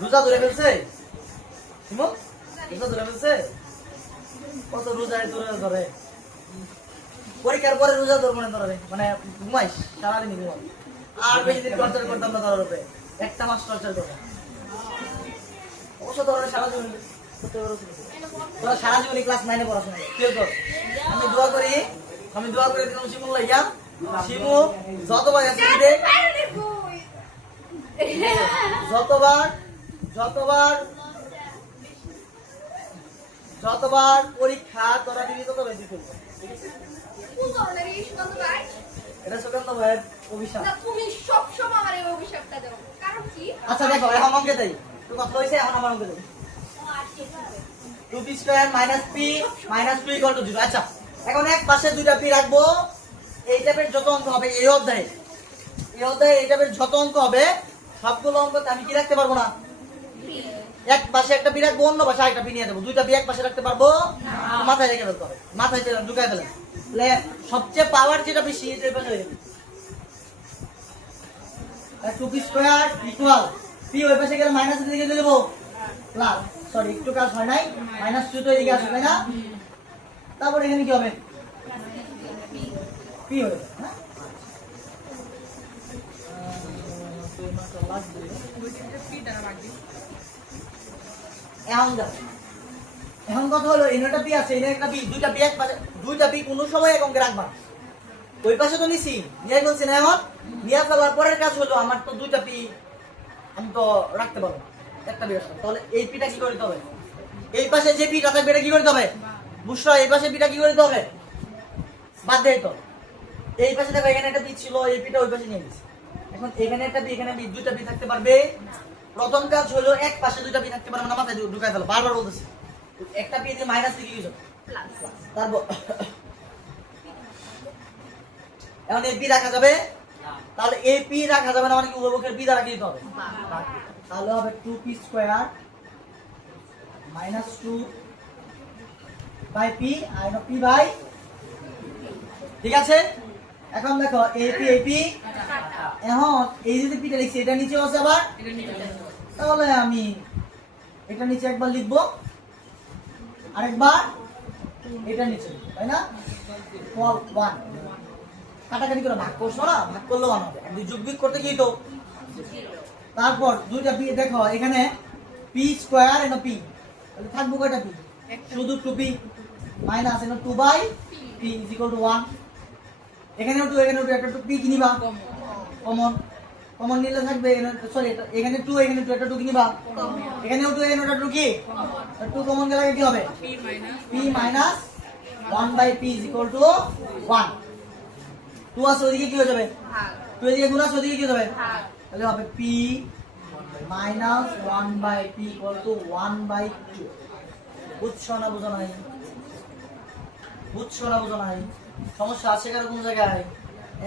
রোজা ধরে ফেলছে শিমুল রোজা ধরে ফেলছে কত রোজায় ধরে পরীক্ষার পরে রোজা ধরবো না ধরে মানে ঘুমাইস সারাদিন ঘুমাই আর বেশি দিন টর্চার করতাম না ধরার উপরে একটা মাস টর্চার করবো অবশ্য ধরে সারা জীবন তোরা সারা জীবন ক্লাস 9 এ পড়াশোনা ফেল কর আমি দোয়া করে দিলাম শিমুল লাইয়া শিমু যতবার অ্যাসিডে যতবার পরীক্ষা তোরা দিবি তত বেশি ফেলবো এটা সুকান্ত ভাইয়ের অভিশাপ আচ্ছা দেখো এখন অঙ্কে দেই তো কত হয়েছে এখন আমার অঙ্কে দেই 2p square minus p minus 2 equal to 0 আচ্ছা এখন এক পাশে দুইটা p রাখবো এই টাইপের যত অঙ্ক হবে এই অধ্যায়ে এই টাইপের যত অঙ্ক হবে সবগুলো অঙ্কতে আমি কি রাখতে পারবো না এক পাশে একটা p রাখবো অন্য পাশে আরেকটা p নিয়ে দেবো দুইটা p এক পাশে রাখতে পারবো মাথায় রেখে ফেলতে হবে মাথায় ঢুকায় ফেলেন তাহলে সবচেয়ে পাওয়ার যেটা বেশি এটা এই পাশে রেখে 2p স্কয়ার ইকুয়াল p ওই পাশে গেলে মাইনাস দিকে দিয়ে দেবো প্লাস সরি একটু কাজ হয় নাই মাইনাস 2 তো এদিকে আসবে তাই না তারপর এখানে কি হবে p হবে হ্যাঁ p দ্বারা ভাগ দিই এখন কথা হলো এখানে p আছে এখানে একটা p দুইটা p এক পাশে দুইটা p কোন সময় এক অঙ্কে রাখবা ওই পাশে তো নিছি নিয়ে বলছি না এখন নিয়ে ফেলার পরের কাজ হলো আমার তো দুইটা p আমি তো রাখতে পারবো একটা p আছে তাহলে এই p টা কি করতে হবে এই পাশে যে p টা থাকবে এটা কি করতে হবে বুঝছো এই পাশে p টা কি করতে হবে বাদ দেই তো এই পাশে দেখো এখানে একটা p ছিল এই p টা ওই পাশে নিয়ে গেছি এখন এখানে একটা p এখানে p দুইটা p থাকতে পারবে প্রথম কাজ হলো এক পাশে দুইটা p থাকতে পারবে না মাথায় ঢুকায় ফেলো বারবার বলতেছি একটা p দিয়ে মাইনাস লিখে গেছো প্লাস তারপর এখন এই p রাখা যাবে তাহলে এই p রাখা যাবে না মানে কি উভয়পক্ষের p দ্বারা কি দিতে হবে তাহলে হবে 2p square minus 2 by p আর p বাই ঠিক আছে এখন দেখো AP এখন এই যে p টা লিখছি এটা নিচে আছে আবার এটা নিতে হবে তাহলে আমি এটা নিচে একবার লিখবো আরেকবার এটা নিচে লিখবো তাই না ফল 1 কাটাকাটি করে ভাগ করছো না ভাগ করলেও আনবে আর যোগ বিয়োগ করতে কি তো তারপর দুইটা p দেখো এখানে p স্কয়ার এন্ড p তাহলে থাকবে কয়টা p শুধু 2p minus and 2 by p is equal to 1 এখানেও 2 এখানেও 2 একটা 2p কি নিবা কমন নিলে থাকবে সরি এখানে 2 এখানে 2 একটা 2 কি নিবা এখানেও 2 এখানেও একটা 2 কি 2 কমন গেলে কি হবে p minus 1 by p is equal to 1 2 আছে ওইদিকে কি হয়ে যাবে 2 এদিকে গুণ আছে ওদিকে কি হবে ভাগ তাহলে হবে p minus 1/p equal to 1/2 বুঝছো না বুঝো নাই বুঝছো না বুঝো নাই সমস্যা আছে কার কোন জায়গায়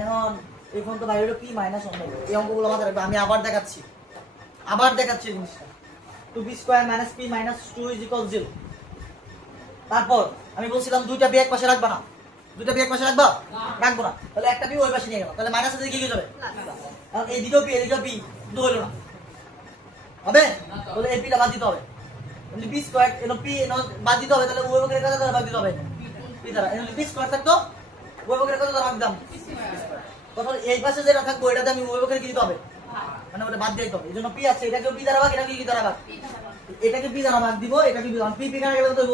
এখন এখন তো বাইরে p minus 1/2 এই অঙ্কগুলো মাথায় রাখবে আমি আবার দেখাচ্ছি জিনিসটা 2b square minus p minus 2 is equal 0 তারপর আমি বলছিলাম দুইটা b এক পাশে রাখবা না দুইটা b এক পাশে রাখবা রাখবো না তাহলে একটা b ওই পাশে নিয়ে গেলাম তাহলে মাইনাস দিকে কি যাবে এখন এই দিকেও p এই দিকেও p দুটো হলো না হবে তাহলে এই p টা বাদ দিতে হবে মানে b স্কয়ার এনো p এনো বাদ দিতে হবে তাহলে ওই বকরে কত দ্বারা বাদ দিতে হবে p দ্বারা এনো b স্কয়ার থাকতো ওই বকরে কত দ্বারা ভাগ দাম তাহলে এই পাশে যেটা থাকবে ওইটাতে আমি ওই বকরে কি দিতে হবে মানে ওটা বাদ দিতে হবে এইজন্য p আছে এটাকে p দ্বারা ভাগ এটাকে কি দ্বারা ভাগ এটাকে p দ্বারা ভাগ দিব এটাকে p দ্বারা p কাটা গেলে কত হবে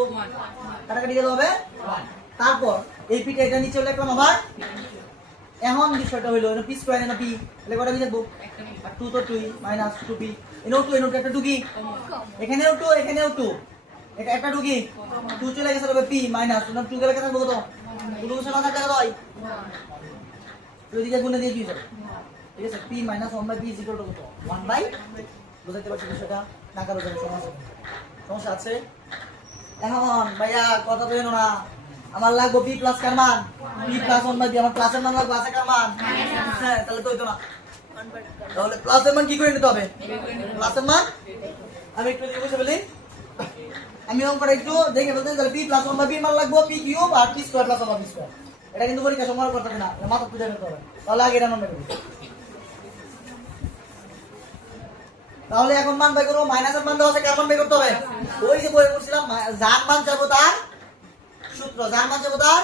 কাটা কেটে গেলে হবে 1 তারপর এই p টা এটা নিচে লিখলাম আবার এখন বিষয়টা হলো এনো p স্কয়ার এনো p তাহলে কয়টা p লিখবো আর 2 তো 2 মাইনাস 2p এনো 2 এনো একটা 2 কি এখানেও 2 এখানেও 2 এটা একটা 2 কি 2 চলে গেছে হবে p মাইনাস এনো 2 গেলে কত হবে কত 2 এর সাথে কত হয় তো এদিকে গুণে দিয়ে কি হবে ঠিক আছে p minus 1/p is equal to কত 1/, বুঝতে পারছো বিষয়টা না কারো জন্য সমস্যা আছে এখন ভাইয়া কথা তো এনো না আমার লাগবে p প্লাস কার মান p প্লাস 1/p আমার প্লাসের মান লাগবে আছে কার মান হ্যাঁ তাহলে তো হইতো না তাহলে প্লাসের মান কি করে নিতে হবে প্লাসের মান আমি একটু দিয়ে বুঝে বলি আমি অঙ্কটা একটু দেখে বলতে তাহলে p প্লাস 1/p মান লাগবে p কিউব আর p square plus 1/p square এটা কিন্তু পরীক্ষা সময় করতে হবে না মাথা তুলে নিতে হবে তাহলে আগে এটা মনে রাখবে তাহলে এখন মান বের করব মাইনাসের মান দেওয়া আছে কার মান বের করতে হবে ওই যে বই বলছিলাম যার মান চাইবো তার সূত্র যার মান চাইবো তার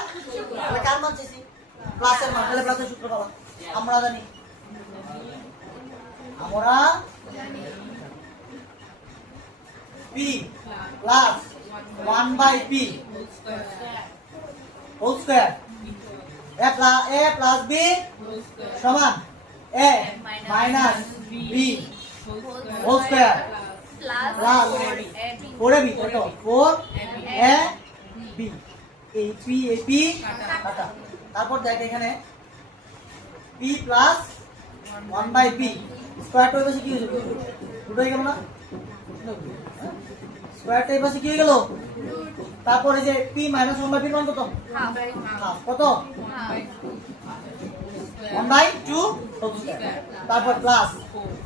তাহলে কার মান চাইছি প্লাসের মান তাহলে প্লাসের সূত্র পাবা আমরা জানি p plus 1/p whole square a plus b সমান a minus b whole square plus plus 4ab কত 4ab এই p কাটা তারপর দেখ এখানে p প্লাস 1/p স্কয়ারটা এর পাশে কি হয়ে যাবে দুটো হয়ে গেল না স্কয়ারটা এর পাশে কি হয়ে গেল তারপর এই যে p minus 1/p মান কত হাফ কত 1/2 হোল স্কয়ার তারপর প্লাস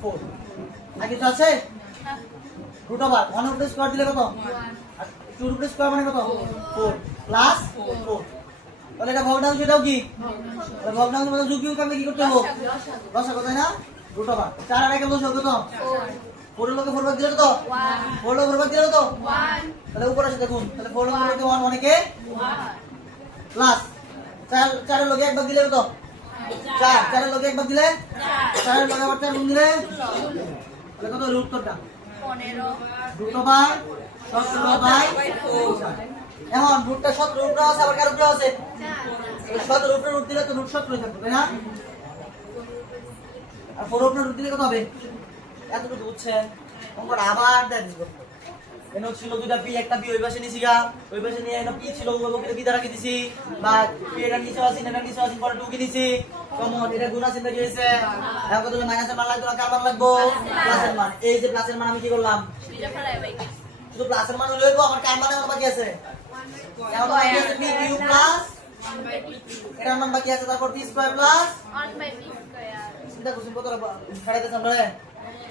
4 আগে তো আছে রুট ওভার 1 উপরে স্কয়ার দিলে কত আর 2 উপরে স্কয়ার মানে কত 4 প্লাস 4 তাহলে এটা ভগ্নাংশ এটাও কি তাহলে ভগ্নাংশ মানে যোগ বিয়োগ করলে কি করতে হবে লসাগু তাই না রুট ওভার 4 আর 1 লসাগু কত 4 এর লগে 4 ভাগ দিলে কত 1 4 এর 4 ভাগ দিলে কত 1 তাহলে উপরে আছে দেখুন তাহলে 4 এর লগে 1 অনেকে 1 প্লাস 4 এর লগে 1 ভাগ দিলে কত 4 4 এর লগে 1 ভাগ দিলে 4 এর লগে আবার 4 গুণ দিলে তাহলে কত রুট করটা 15 রুট ওভার 17/4 এখন রুটটা 17 উপরে আছে আবার কার উপরে আছে 17 উপরে রুট দিলে তো রুট 17 থাকবে তাই না আর 4 উপরে রুট দিলে কত হবে এতটুকু বুঝছেন অঙ্কটা আবার দেখি করতে এনো ছিল দুইটা p একটা p ওই পাশে নিছি গা ওই পাশে নিয়ে এনো p ছিল ওই বকরে p দ্বারা কি দিছি বা p এর নিচে আছে এটা নিচে আছে পরে 2 কি দিছি কমন এটা গুণ আছে কি হইছে এখন কত মাইনাসের মান লাগবে না কার মান লাগবে প্লাসের মান এই যে প্লাসের মান আমি কি করলাম দুইটা ফেলাই বাই শুধু প্লাসের মান হলেই তো আমার কার মান আমার বাকি আছে এখন বাকি আছে p কিউব প্লাস এর মান বাকি আছে তারপর p square plus 1/p square চিন্তা করছেন কত ছাড়াইতে আমরা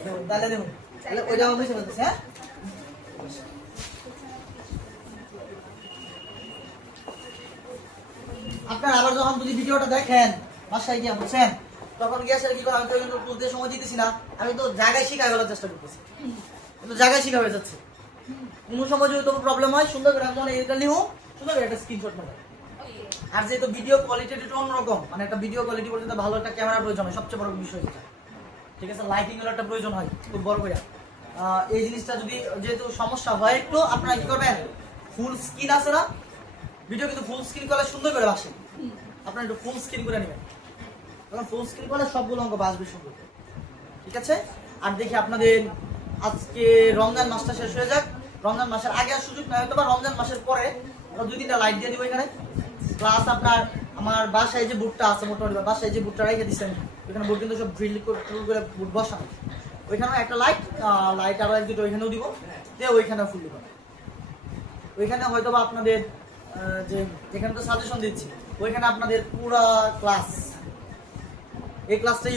দেখুন তাহলে দেখুন তাহলে ওইটা আমি বুঝে বলতেছি হ্যাঁ আপনারা আবার যখন যদি ভিডিওটা দেখেন বাসায় গিয়ে বুঝছেন তখন গিয়ে আসলে কি করে আমি তো কিন্তু তুলতে সময় দিতেছি না আমি তো জায়গায় শিখা ফেলার চেষ্টা করতেছি কিন্তু জায়গায় শিখা হয়ে যাচ্ছে কোনো সময় যদি কোনো প্রবলেম হয় সুন্দর করে আমি এটা লিখো সুন্দর করে একটা স্ক্রিনশট মারো আর যেহেতু ভিডিও কোয়ালিটিটা একটু অন্যরকম মানে একটা ভিডিও কোয়ালিটি বলতে ভালো একটা ক্যামেরা প্রয়োজন হয় সবচেয়ে বড় বিষয় যেটা ঠিক আছে লাইটিং এর একটা প্রয়োজন হয় খুব বড় করে এই জিনিসটা যদি যেহেতু সমস্যা হয় একটু আপনারা কি করবেন ফুল স্ক্রিন আছে না ভিডিও কিন্তু ফুল স্ক্রিন করলে সুন্দর করে আসে আপনারা একটু ফুল স্ক্রিন করে নেবেন কারণ ফুল স্ক্রিন করলে সবগুলো অঙ্ক বাসবে সুন্দর ঠিক আছে আর দেখি আপনাদের আজকে রমজান মাসটা শেষ হয়ে যাক রমজান মাসের আগে আর সুযোগ না হয়তো বা রমজান মাসের পরে আমরা 2-3টা লাইট দিয়ে দিব এখানে প্লাস আপনার আমার বাসায় যে বুটটা আছে মোটামুটি বাসায় যে বুটটা রেখে দিচ্ছেন ওইখানে বোর্ড কিন্তু সব ড্রিল করে বোর্ড বসানো। ওইখানে একটা লাইট আরো এক দুটো ওইখানেও দিব, দিয়ে ওইখানে ফুল দিব। ওইখানে হয়তো বা আপনাদের যে যেখানে তো সাজেশন দিচ্ছি ওইখানে আপনাদের পুরা ক্লাস, এই ক্লাসটা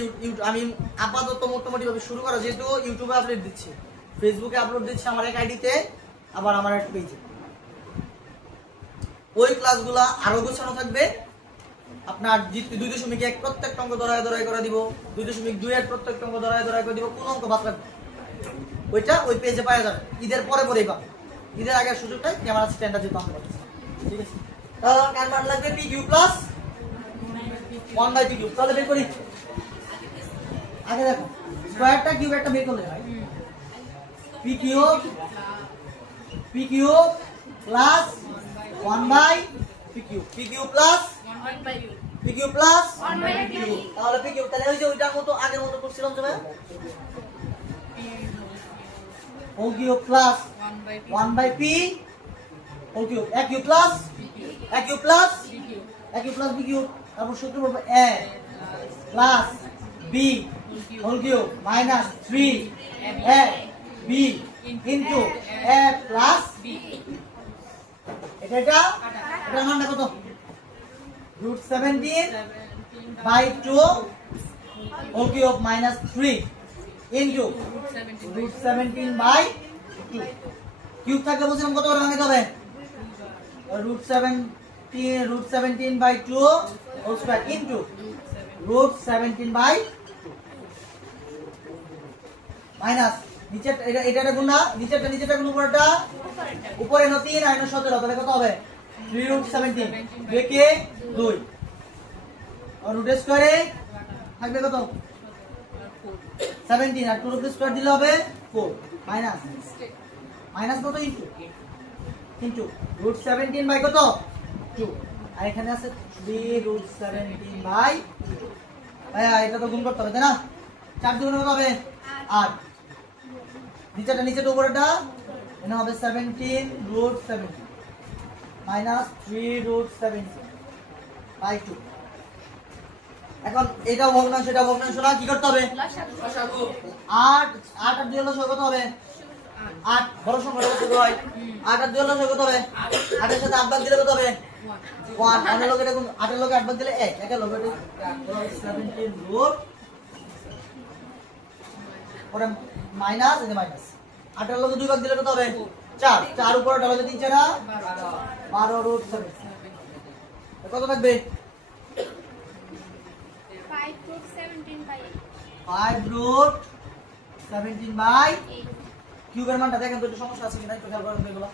আমি আপাতত মোটামুটি ভাবে শুরু করা, যেহেতু ইউটিউবে আপলোড দিচ্ছি, ফেসবুকে আপলোড দিচ্ছি আমার এক আইডিতে, আবার আমার এক পেজে। ওই ক্লাসগুলো আরো গোছানো থাকবে। আপনার 2.1 প্রত্যেকটা অঙ্ক দরায় করে দিব, 2.2 এর প্রত্যেকটা অঙ্ক দরায় করে দিব, কোন অঙ্ক বাদ রাখবে ওইটা ওই পেজে পাওয়া যাবে। ঈদের পরেই পাবে, ঈদের আগের সুযোগটাই ক্যামেরা স্ট্যান্ডার্ড যেতে হবে। ঠিক আছে, তাহলে কার মান লাগবে P Q plus 1/p cube. তাহলে বের করি, আগে দেখো স্কয়ারটা কিউব একটা বের করলে হয় P cube plus 1/p cube, P cube plus 1/p P cube plus 1/p তাহলে পি কিউব, তাহলে ওই যে ওইটার মতো আগের মতো করছিলাম যে whole cube plus 1/p whole cube, a cube plus a cube plus b cube, তারপর সূত্র বলবো a plus b whole cube minus 3a b into a plus b। এটার মানটা কত? √17/2 whole cube minus 3 into √17/2 cube থাকলে বলছিলাম কত করে ভাঙতে হবে? √17/2 হোল স্কয়ার ইনটু √17/2 মাইনাস নিচে এটা গুণ না, নিচেরটা গুণ উপরে 3 আর 17, তাহলে কত হবে? 3√17 2 2 আর রুট স্কয়ারে থাকবে কত? 17 আর 2 রুট স্কয়ার দিলে হবে 4 মাইনাস কত ইনটু √17/2 কত? 2, আর এখানে আছে 3√17/2। ভাইয়া এটা তো গুণ করতে হবে তাই না? 4 দুগুণ কত হবে? 8। নিচেটা উপরেটা এখানে হবে 17√17 মাইনাস 3√17/2। এখন এটা ভগ্নাংশ না, কি করতে হবে? 8 আর 2 হলো কত হবে? 8 বড় সংখ্যাটা কত হয়? 8 আর 2 হলো কত হবে? 8 এর সাথে 8 ভাগ দিলে কত হবে? 1। অন্য লোক এটা 8 এর লোকে 8 ভাগ দিলে 1, একের লোকে 17 রুট পরে মাইনাস 8 এর লোকে 2 ভাগ দিলে কত হবে? 4 উপরে ডালা 3 4 12√7 কত থাকবে? 5√17/8 কিউবের মানটা দেখেন তো, একটু সমস্যা আছে কিনা একটু খেয়াল করেন এগুলো।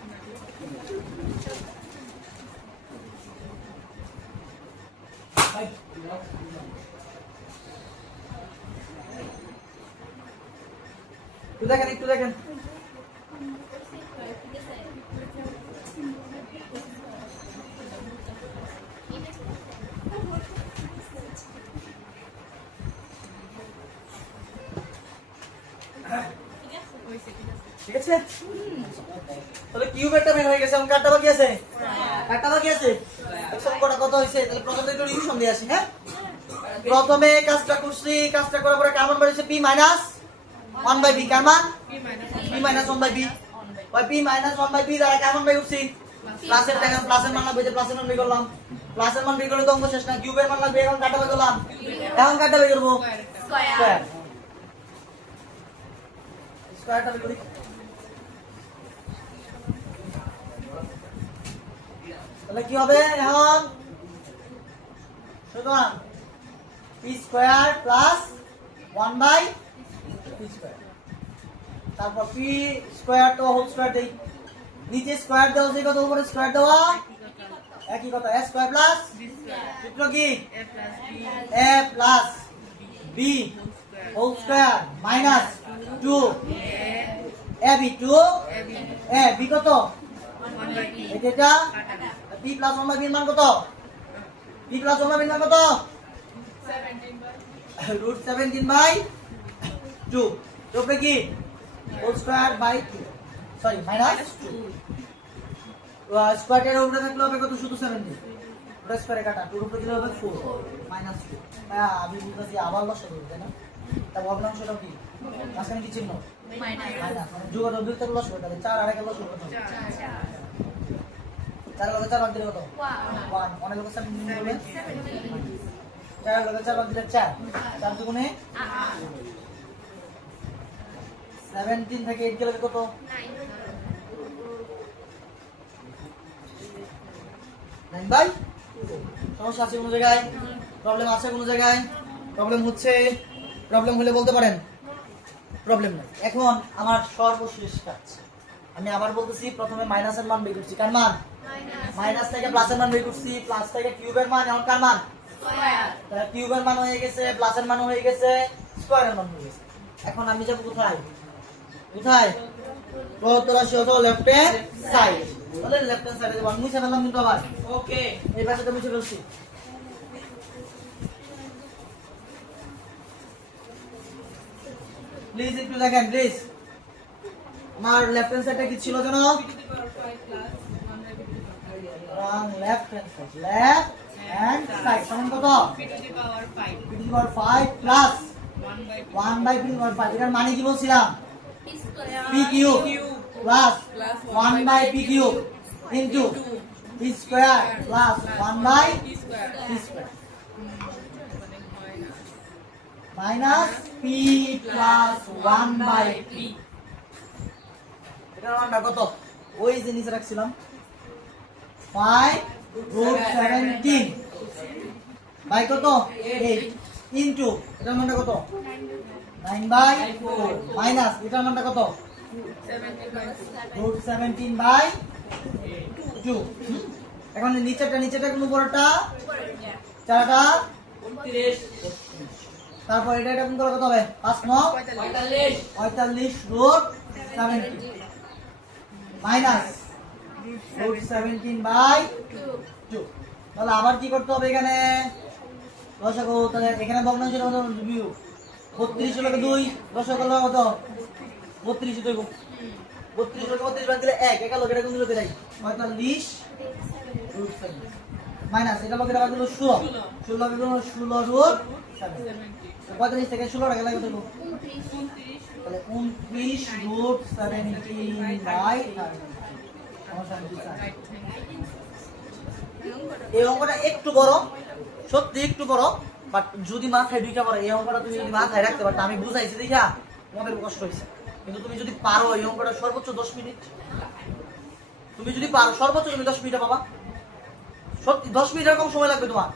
একটু দেখেন ঠিক আছে। তাহলে কিউব একটা বের হয়ে গেছে, এখন কাটটা বাকি আছে, সংখ্যাটা কত হয়েছে? তাহলে প্রথমে একটু রিভিশন দিয়ে আসি। হ্যাঁ, প্রথমে কাজটা করছি, কাজটা করার পরে কার মান বেরিয়েছে? p minus 1/b। কার মান? p minus 1/b। ওই p মাইনাস 1/b দ্বারা কার মান বের করছি? প্লাসের টাকা, প্লাসের মান লাগবে, যে প্লাসের মান বের করলাম। প্লাসের মান বের করলে তো অঙ্ক শেষ না, কিউবের মান লাগবে। এখন কাটটা বের করলাম, এখন কাটটা বের করব স্কয়ার। স্কয়ারটা বের করি, তাহলে কি হবে? এখন সুতরাং p square plus 1/p square, তারপর p স্কয়ার তো হোল স্কয়ার দেই, নিচে স্কয়ার দেওয়া আছে কত, উপরে স্কয়ার দেওয়া একই কথা, a স্কয়ার প্লাস সূত্র কি? a plus b whole square minus 2ab 2ab কত? এটা p প্লাস 1/b এর মান কত? p প্লাস 1/b এর মান কত? √17/2 তারপরে কি? Whole square by 2, sorry minus 2। স্কয়ারের উপরে থাকলে হবে কত? শুধু 17, ওটা স্কয়ারে কাটা, 2 উপরে দিলে হবে 4 মাইনাস 2। হ্যাঁ আমি বুঝতেছি আবার লসাগু তাই না? তা ভগ্নাংশটা কি? মাঝখানে কি চিহ্ন? মাইনাস মাইনাস মানে যোগ আর বিয়োগ থেকে লসাগু তাহলে 4 আর 1 লসাগু কত? 4 লগে 4 ভাগ দিলে কত? 1 অনেক লোক 17 বলে 4 লগে 4 ভাগ দিলে 4 4 দুগুণে 17 থেকে 8 গেলে কত? 9 বাই সমস্যা আছে কোনো জায়গায়? প্রবলেম আছে কোনো জায়গায়? প্রবলেম হচ্ছে? প্রবলেম হলে বলতে পারেন, প্রবলেম নাই। এখন আমার সর্বশেষ কাজ, আমি আবার বলতেছি, প্রথমে মাইনাসের মান বের করছি, কার মান? মাইনাস থেকে প্লাসের মান বের করছি, প্লাস থেকে কিউবের মান, এখন কার মান? তাহলে কিউবের মান হয়ে গেছে, প্লাসের মান হয়ে গেছে, স্কয়ারের মান হয়ে গেছে। এখন আমি যাব কোথায়? কোথায়? প্রদত্ত রাশি হতো লেফট হ্যান্ড সাইড, তাহলে লেফট হ্যান্ড সাইডে যাব। আমি মুছে ফেললাম কিন্তু আবার, ওকে এই পাশে মুছে ফেলছি। প্লিজ একটু দেখেন প্লিজ, আমার লেফট হ্যান্ড সাইডটা কি ছিল যেন? Left hand side, left hand side সমান কত? p to the power 5 p to the power 5 plus 1 by 1 by p to the power 5, এটার মানে কি বলছিলাম? P square p cube plus plus 1 by p cube into p square plus 1 by p square p square minus p plus 1 by p। এটার মানটা কত? ওই যে নিচে রাখছিলাম 5 root 17 বাই কত? 8 ইনটু এটার মানটা কত? 9 বাই 4 মাইনাস এটার মানটা কত? 70 root 17 বাই 2। এখন নিচেটা কোন উপরটা? চারটা 30 তারপর এটা কোন কত হবে? 5 9 45 root 17 মাইনাস root 17 বাই 2। তাহলে আবার কি করতে হবে এখানে? লসাগু, তাহলে এখানে ভগ্নাংশের কত? 32 লগে 2 লসাগু হলো কত? 32 দেব। 32 লগে 32 বাদ দিলে 1 একা লগে এটা কোন দিকে দেই? 45 root 7 মাইনাস এটা লগে বাদ দিলে 16 16 লগে 16 root 7 45 থেকে 16 টাকা লাগে কত? তাহলে 29 root 17 বাই 9। এই অঙ্কটা একটু বড়, সত্যি একটু বড়, বাট যদি মাথায় ঢুকে পড়ে এই অঙ্কটা, তুমি যদি মাথায় রাখতে পারো, আমি বুঝাইছি দেখা তোমাদের কষ্ট হয়েছে, কিন্তু তুমি যদি পারো এই অঙ্কটা সর্বোচ্চ 10 মিনিট, তুমি যদি পারো সর্বোচ্চ তুমি 10 মিনিটে পাবা। সত্যি 10 মিনিট এরকম সময় লাগবে তোমার।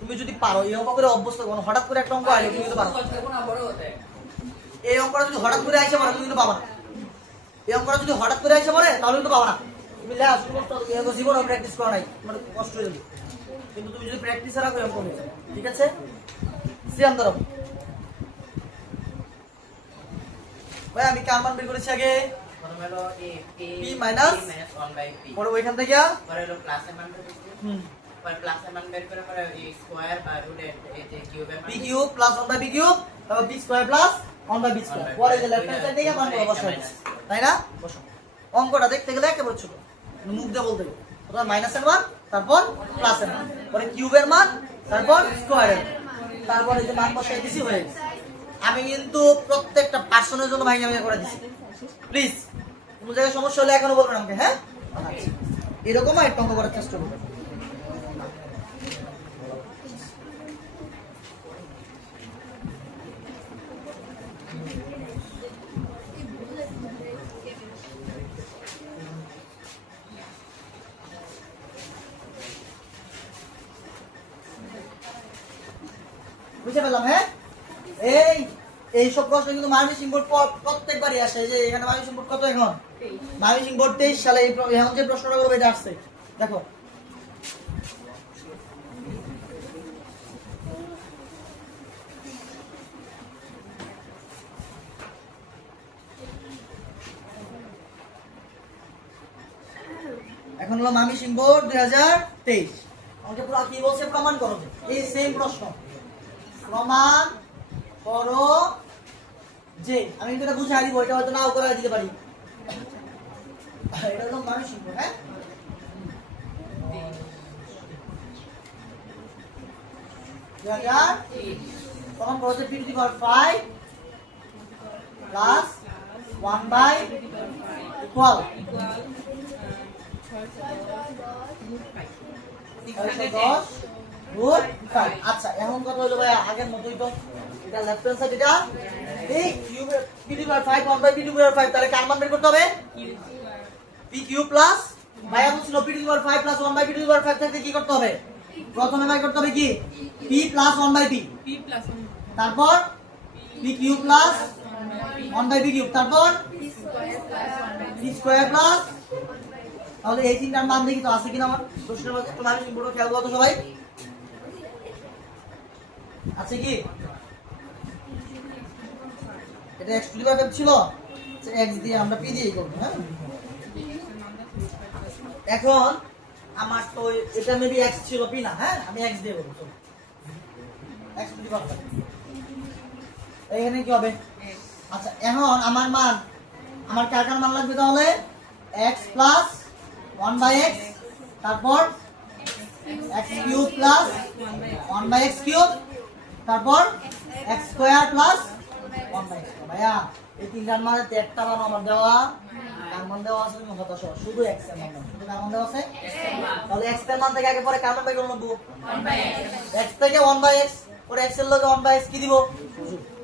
তুমি যদি পারো এই অঙ্ক করে অভ্যস্ত, কোনো হঠাৎ করে একটা অঙ্ক আসলে তুমি কিন্তু পারো। এই অঙ্কটা যদি হঠাৎ করে আইসে পড়ে তুমি কিন্তু পাবা না। এই অঙ্কটা যদি হঠাৎ করে আইসে পড়ে তাহলে কিন্তু পাবা না। তুমি লেখা শুরু করতে হবে, এই অঙ্ক জীবনে প্র্যাকটিস করা নাই, মানে কষ্ট হয়ে যাবে। কিন্তু তুমি যদি প্র্যাকটিসে রাখো অঙ্ক হয়ে যাবে। ঠিক আছে? সিয়াম ধরো ভাই, আমি কার মান বের করেছি আগে? প্রথমে হলো p minus 1 by p, পরে ওইখান থেকে পরে হলো প্লাসের মান বের করছি, পরে প্লাসের মান বের করে পরে এই স্কয়ার বা রুট এই যে কিউবের মান p cube plus 1 by p cube, তারপর b square plus 1 by b square, পরে যে লেফট হ্যান্ড সাইড থেকে মান বসাই, তাই না? বসো। অঙ্কটা দেখতে গেলে একেবারে ছোট, মুখ দিয়ে বলতে হবে। প্রথমে মাইনাসের মান, তারপর প্লাসের মান, পরে কিউবের মান, তারপর স্কয়ারের মান, তারপর এই যে মান বসাই দিছি হয়ে গেছে। আমি কিন্তু প্রত্যেকটা পার্সনের জন্য ভাঙা ভাঙা করে দিছি। প্লিজ কোনো জায়গায় সমস্যা হলে এখনো বলবেন আমাকে, হ্যাঁ? আচ্ছা, এরকম একটা অঙ্ক করার চেষ্টা করবেন। বুঝতে পারলাম, হ্যাঁ? এইসব প্রশ্ন কিন্তু মার্মিসিং বোর্ড প্রত্যেকবারই আসে। যে এখানে মার্মিসিং বোর্ড কত এখন? মার্মিসিং বোর্ড 23 সালে এখন যে প্রশ্নটা করবে এটা আসছে, দেখো। এখন হলো মার্মিসিং বোর্ড 2023। আমাকে পুরো কি বলছে? প্রমাণ করো যে এই সেম প্রশ্ন, প্রমাণ করো যে, আমি কিন্তু এটা বুঝাই দিব, এটা হয়তো নাও করে দিতে পারি। এটা হলো মানসিক, হ্যাঁ? 2000 তখন বলছে p to the power 5 plus 1 by equal 610 root 5 আচ্ছা এখন কথা হলো ভাই আগের মতই তো এটা লেফট হ্যান্ড সাইড এটা এই cube p to the power 5 1 by p to the power 5 তাহলে কার মান বের করতে হবে p cube plus ভাইয়া বলছিল p to the power 5 plus 1 by p to the power 5 থাকতে কি করতে হবে প্রথমে ভাই করতে হবে কি p plus 1 by p P plus 1 তারপর p cube plus 1 by p cube তারপর p square plus তাহলে এই তিনটার মান দেখি তো আছে কিনা আমার প্রশ্নের মধ্যে একটু ভালো সিম্বল খেয়াল করো তো সবাই আছে কি এটা x টু দি পাওয়ার 5 ছিল x দিয়ে আমরা p দিয়ে করব হ্যাঁ এখন আমার তো এটা মেবি x ছিল p না হ্যাঁ আমি x দিয়ে করব চলো x টু দি পাওয়ার 5 এখানে কি হবে আচ্ছা এখন আমার মান আমার কার মান লাগবে তাহলে x plus 1 by x তারপর x cube plus 1 by x cube তারপর x square plus 1 by x ভাইয়া এই তিনটার মানে একটা মান আমার দেওয়া কার মান দেওয়া আছে তুমি হতাশ হও শুধু x এর মান শুধু কার মান দেওয়া আছে তাহলে x এর মান থেকে আগে পরে কার মান বের করে নেব 1 by x x থেকে 1 by x পরে x এর লগে 1 by x কি দিব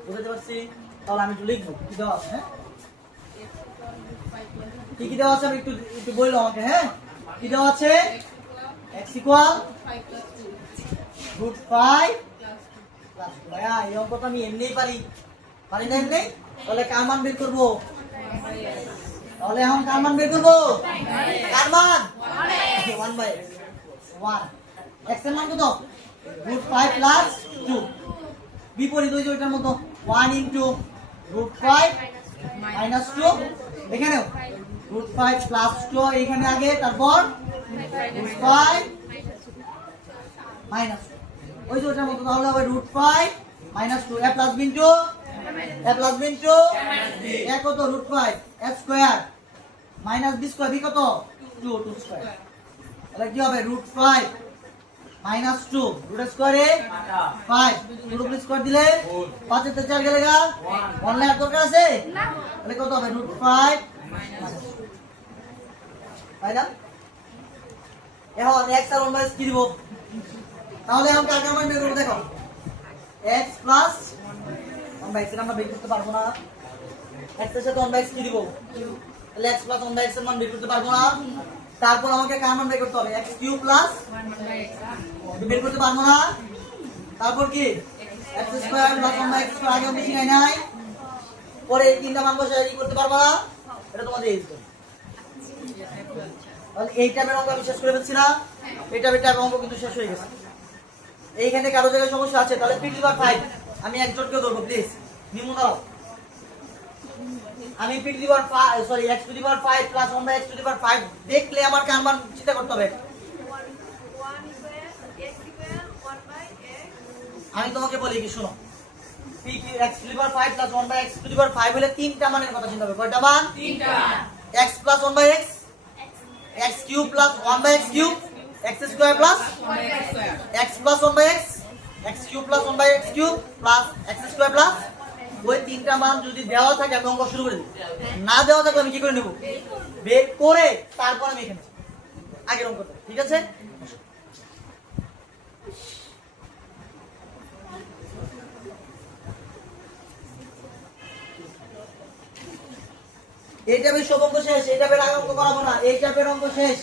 বুঝতে পারছি তাহলে আমি একটু লিখব কি দেওয়া আছে হ্যাঁ কি দেওয়া আছে আমি একটু একটু বললো আমাকে হ্যাঁ কি দেওয়া আছে x equal 5 plus 2 root 5 plus ভাইয়া এই অঙ্কটা আমি এমনিই পারি না এমনি তাহলে কার মান বের করব তাহলে এখন কার মান বের করব কার মান 1 by x 1 x এর মান কত root 5 plus 2 বিপরীত ওই যে ওইটার মতো 1 into root 5 minus 2 এখানেও root 5 plus 2 এখানে আগে তারপর root 5 minus 2 ওই যে ওইটার মতো তাহলে হবে root 5 minus 2 a plus b into a কত root 5 a square minus b square b কত 2 square তাহলে কি হবে root 5 minus 2 root square এ 5 root square দিলে 5 এর 4 গেলে গা 1 লেয়ার দরকার আছে না তাহলে কত হবে root 5 তাই না এখন x আর 1 কি দিব তাহলে এখন কার মান বের করব দেখো x plus 1 x এর আমরা বের করতে পারবো না x এর সাথে 1 x কি দিব তাহলে x plus 1 x এর মান বের করতে পারবো না তারপর আমাকে কার মান বের করতে হবে x cube plus 1 by x বের করতে পারবো না তারপর কি x square plus 1 x square আগে বেশি নাই পরে এই তিনটা মান বসে কি করতে পারবো না এটা তোমাদের ইউজ করো তাহলে এই টাইপের অঙ্ক আমি শেষ করে ফেলছি না এই টাইপের অঙ্ক কিন্তু শেষ হয়ে গেছে এইখানে কারো জায়গায় সমস্যা আছে তাহলে p to the power 5 আমি একজনকে ধরবো প্লিজ নিমু দাও আমি p to the power 5 sorry x to the power 5 plus 1 by x to the power 5 দেখলে আমার কার মান চিন্তা করতে হবে আমি তোমাকে বলি কি শোনো p x to the power 5 plus 1 by x to the power 5 হলে তিনটা মানের কথা চিন্তা হবে কয়টা মান তিনটা x plus 1 by x x cube plus 1 by x cube x square plus 1 by x square x plus 1 by x x cube plus 1 by x cube plus x square plus ওই তিনটা মান যদি দেওয়া থাকে আমি অঙ্ক শুরু করে দিই না দেওয়া থাকলে আমি কি করে নেব বের করে তারপর আমি এখানে আগের অঙ্কটা ঠিক আছে এই টাইপের সব অঙ্ক শেষ এই টাইপের আর অঙ্ক করাবো না এই টাইপের অঙ্ক শেষ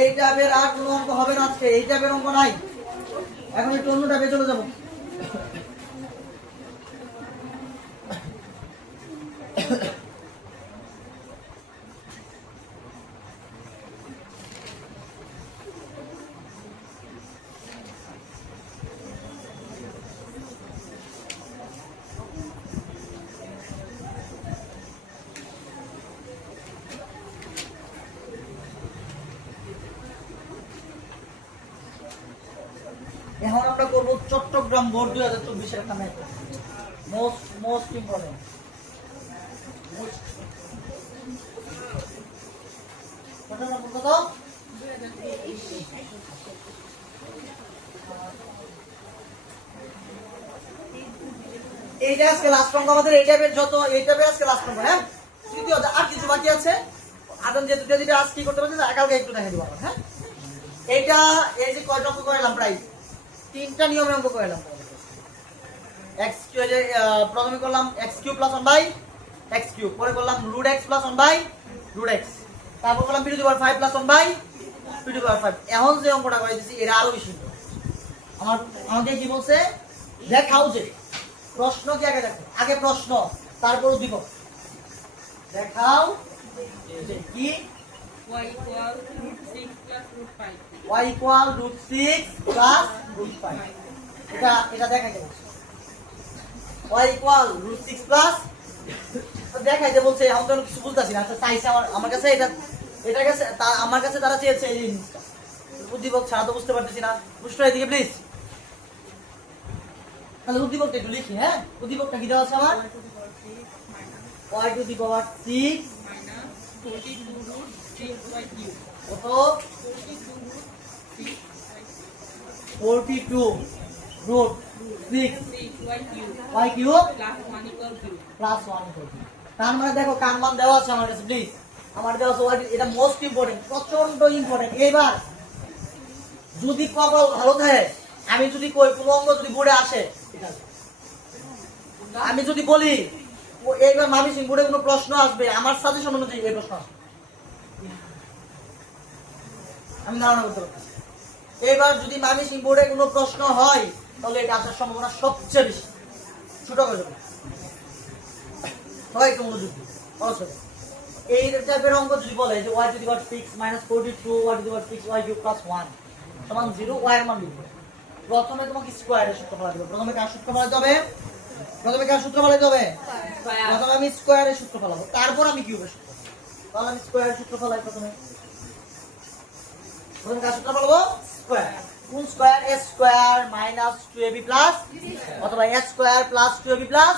এই টাইপের আর কোনো অঙ্ক হবে না আজকে এই টাইপের অঙ্ক নাই এখন একটু অন্য টাইপে চলে যাবো এখন আমরা করব চট্টগ্রাম বোর্ড 2024 এর একটা ম্যাথ মোস্ট ইম্পর্টেন্ট কত নম্বর কত 2023 এইটা আজকে লাস্ট অঙ্ক আমাদের এই টাইপের যত এই টাইপের আজকে লাস্ট অঙ্ক হ্যাঁ তৃতীয় আর কিছু বাকি আছে আদম যে দুটো দুটো আজ কি করতে পারছি কালকে একটু দেখাই দিব আবার হ্যাঁ এইটা এই যে কয়টা অঙ্ক করলাম প্রায় তিনটা নিয়মের অঙ্ক করলাম x কিউ যে প্রথমে করলাম x cube plus 1 by x cube পরে করলাম root x plus 1 by root x তারপর করলাম p to the power 5 plus 1 by p to the power 5 এখন যে অঙ্কটা করে দিছি এর আরো বেশি আমাকে কি বলছে দেখাও যে প্রশ্ন কি আগে দেখো আগে প্রশ্ন তারপর উদ্দীপক দেখাও যে কি Y equal root 6 plus root 5. y equal root 6 plus root 5 এটা দেখাইতে বলছে y equal root 6 plus দেখাইতে বলছে আমি তো কিছু বুঝতাছি না আচ্ছা চাইছে আমার কাছে এটা কাছে আমার কাছে তারা চেয়েছে এই জিনিসটা উদ্দীপক ছাড়া তো বুঝতে পারতেছি না বুঝতে এদিকে প্লিজ তাহলে উদ্দীপকটা একটু লিখি হ্যাঁ উদ্দীপকটা কি দেওয়া আছে আমার y to the power 6 Minus 42 root 6 y cube. কত 42 root 6 y 42 root 6 6 y cube y cube plus 1 equal 0. Plus 1 করবে তার মানে দেখো কার মান দেওয়া আছে আমার কাছে প্লিজ আমার দেওয়া আছে y এটা মোস্ট ইম্পর্টেন্ট প্রচন্ড ইম্পর্টেন্ট এইবার যদি কপাল ভালো থাকে আমি যদি কই কোনো অঙ্গ যদি বোর্ডে আসে ঠিক আছে আমি যদি বলি এইবার মামি সিং বোর্ডে কোনো প্রশ্ন আসবে আমার সাজেশন অনুযায়ী এই প্রশ্ন আসবে আমি ধারণা করতে পারছি এইবার যদি মামি সিং বোর্ডে কোনো প্রশ্ন হয় তাহলে এটা আসার সম্ভাবনা সবচেয়ে বেশি ছোট করে দেবো হয় একটু মনোযোগ দিন অবশ্যই এই টাইপের অঙ্ক যদি বলে যে y to the power 6 minus 42 y to the power 6 y cube plus 1 সমান 0 y এর মান লিখবে প্রথমে তোমাকে স্কয়ারের সূত্র ফলাতে হবে প্রথমে কার সূত্র ফলাতে হবে প্রথমে আমি স্কয়ারের সূত্র ফলাবো তারপর আমি কিউবের সূত্র তাহলে আমি স্কয়ারের সূত্র ফলাই প্রথমে কার সূত্র ফলাবো স্কয়ার কোন square a square minus 2ab plus অথবা a square plus 2ab plus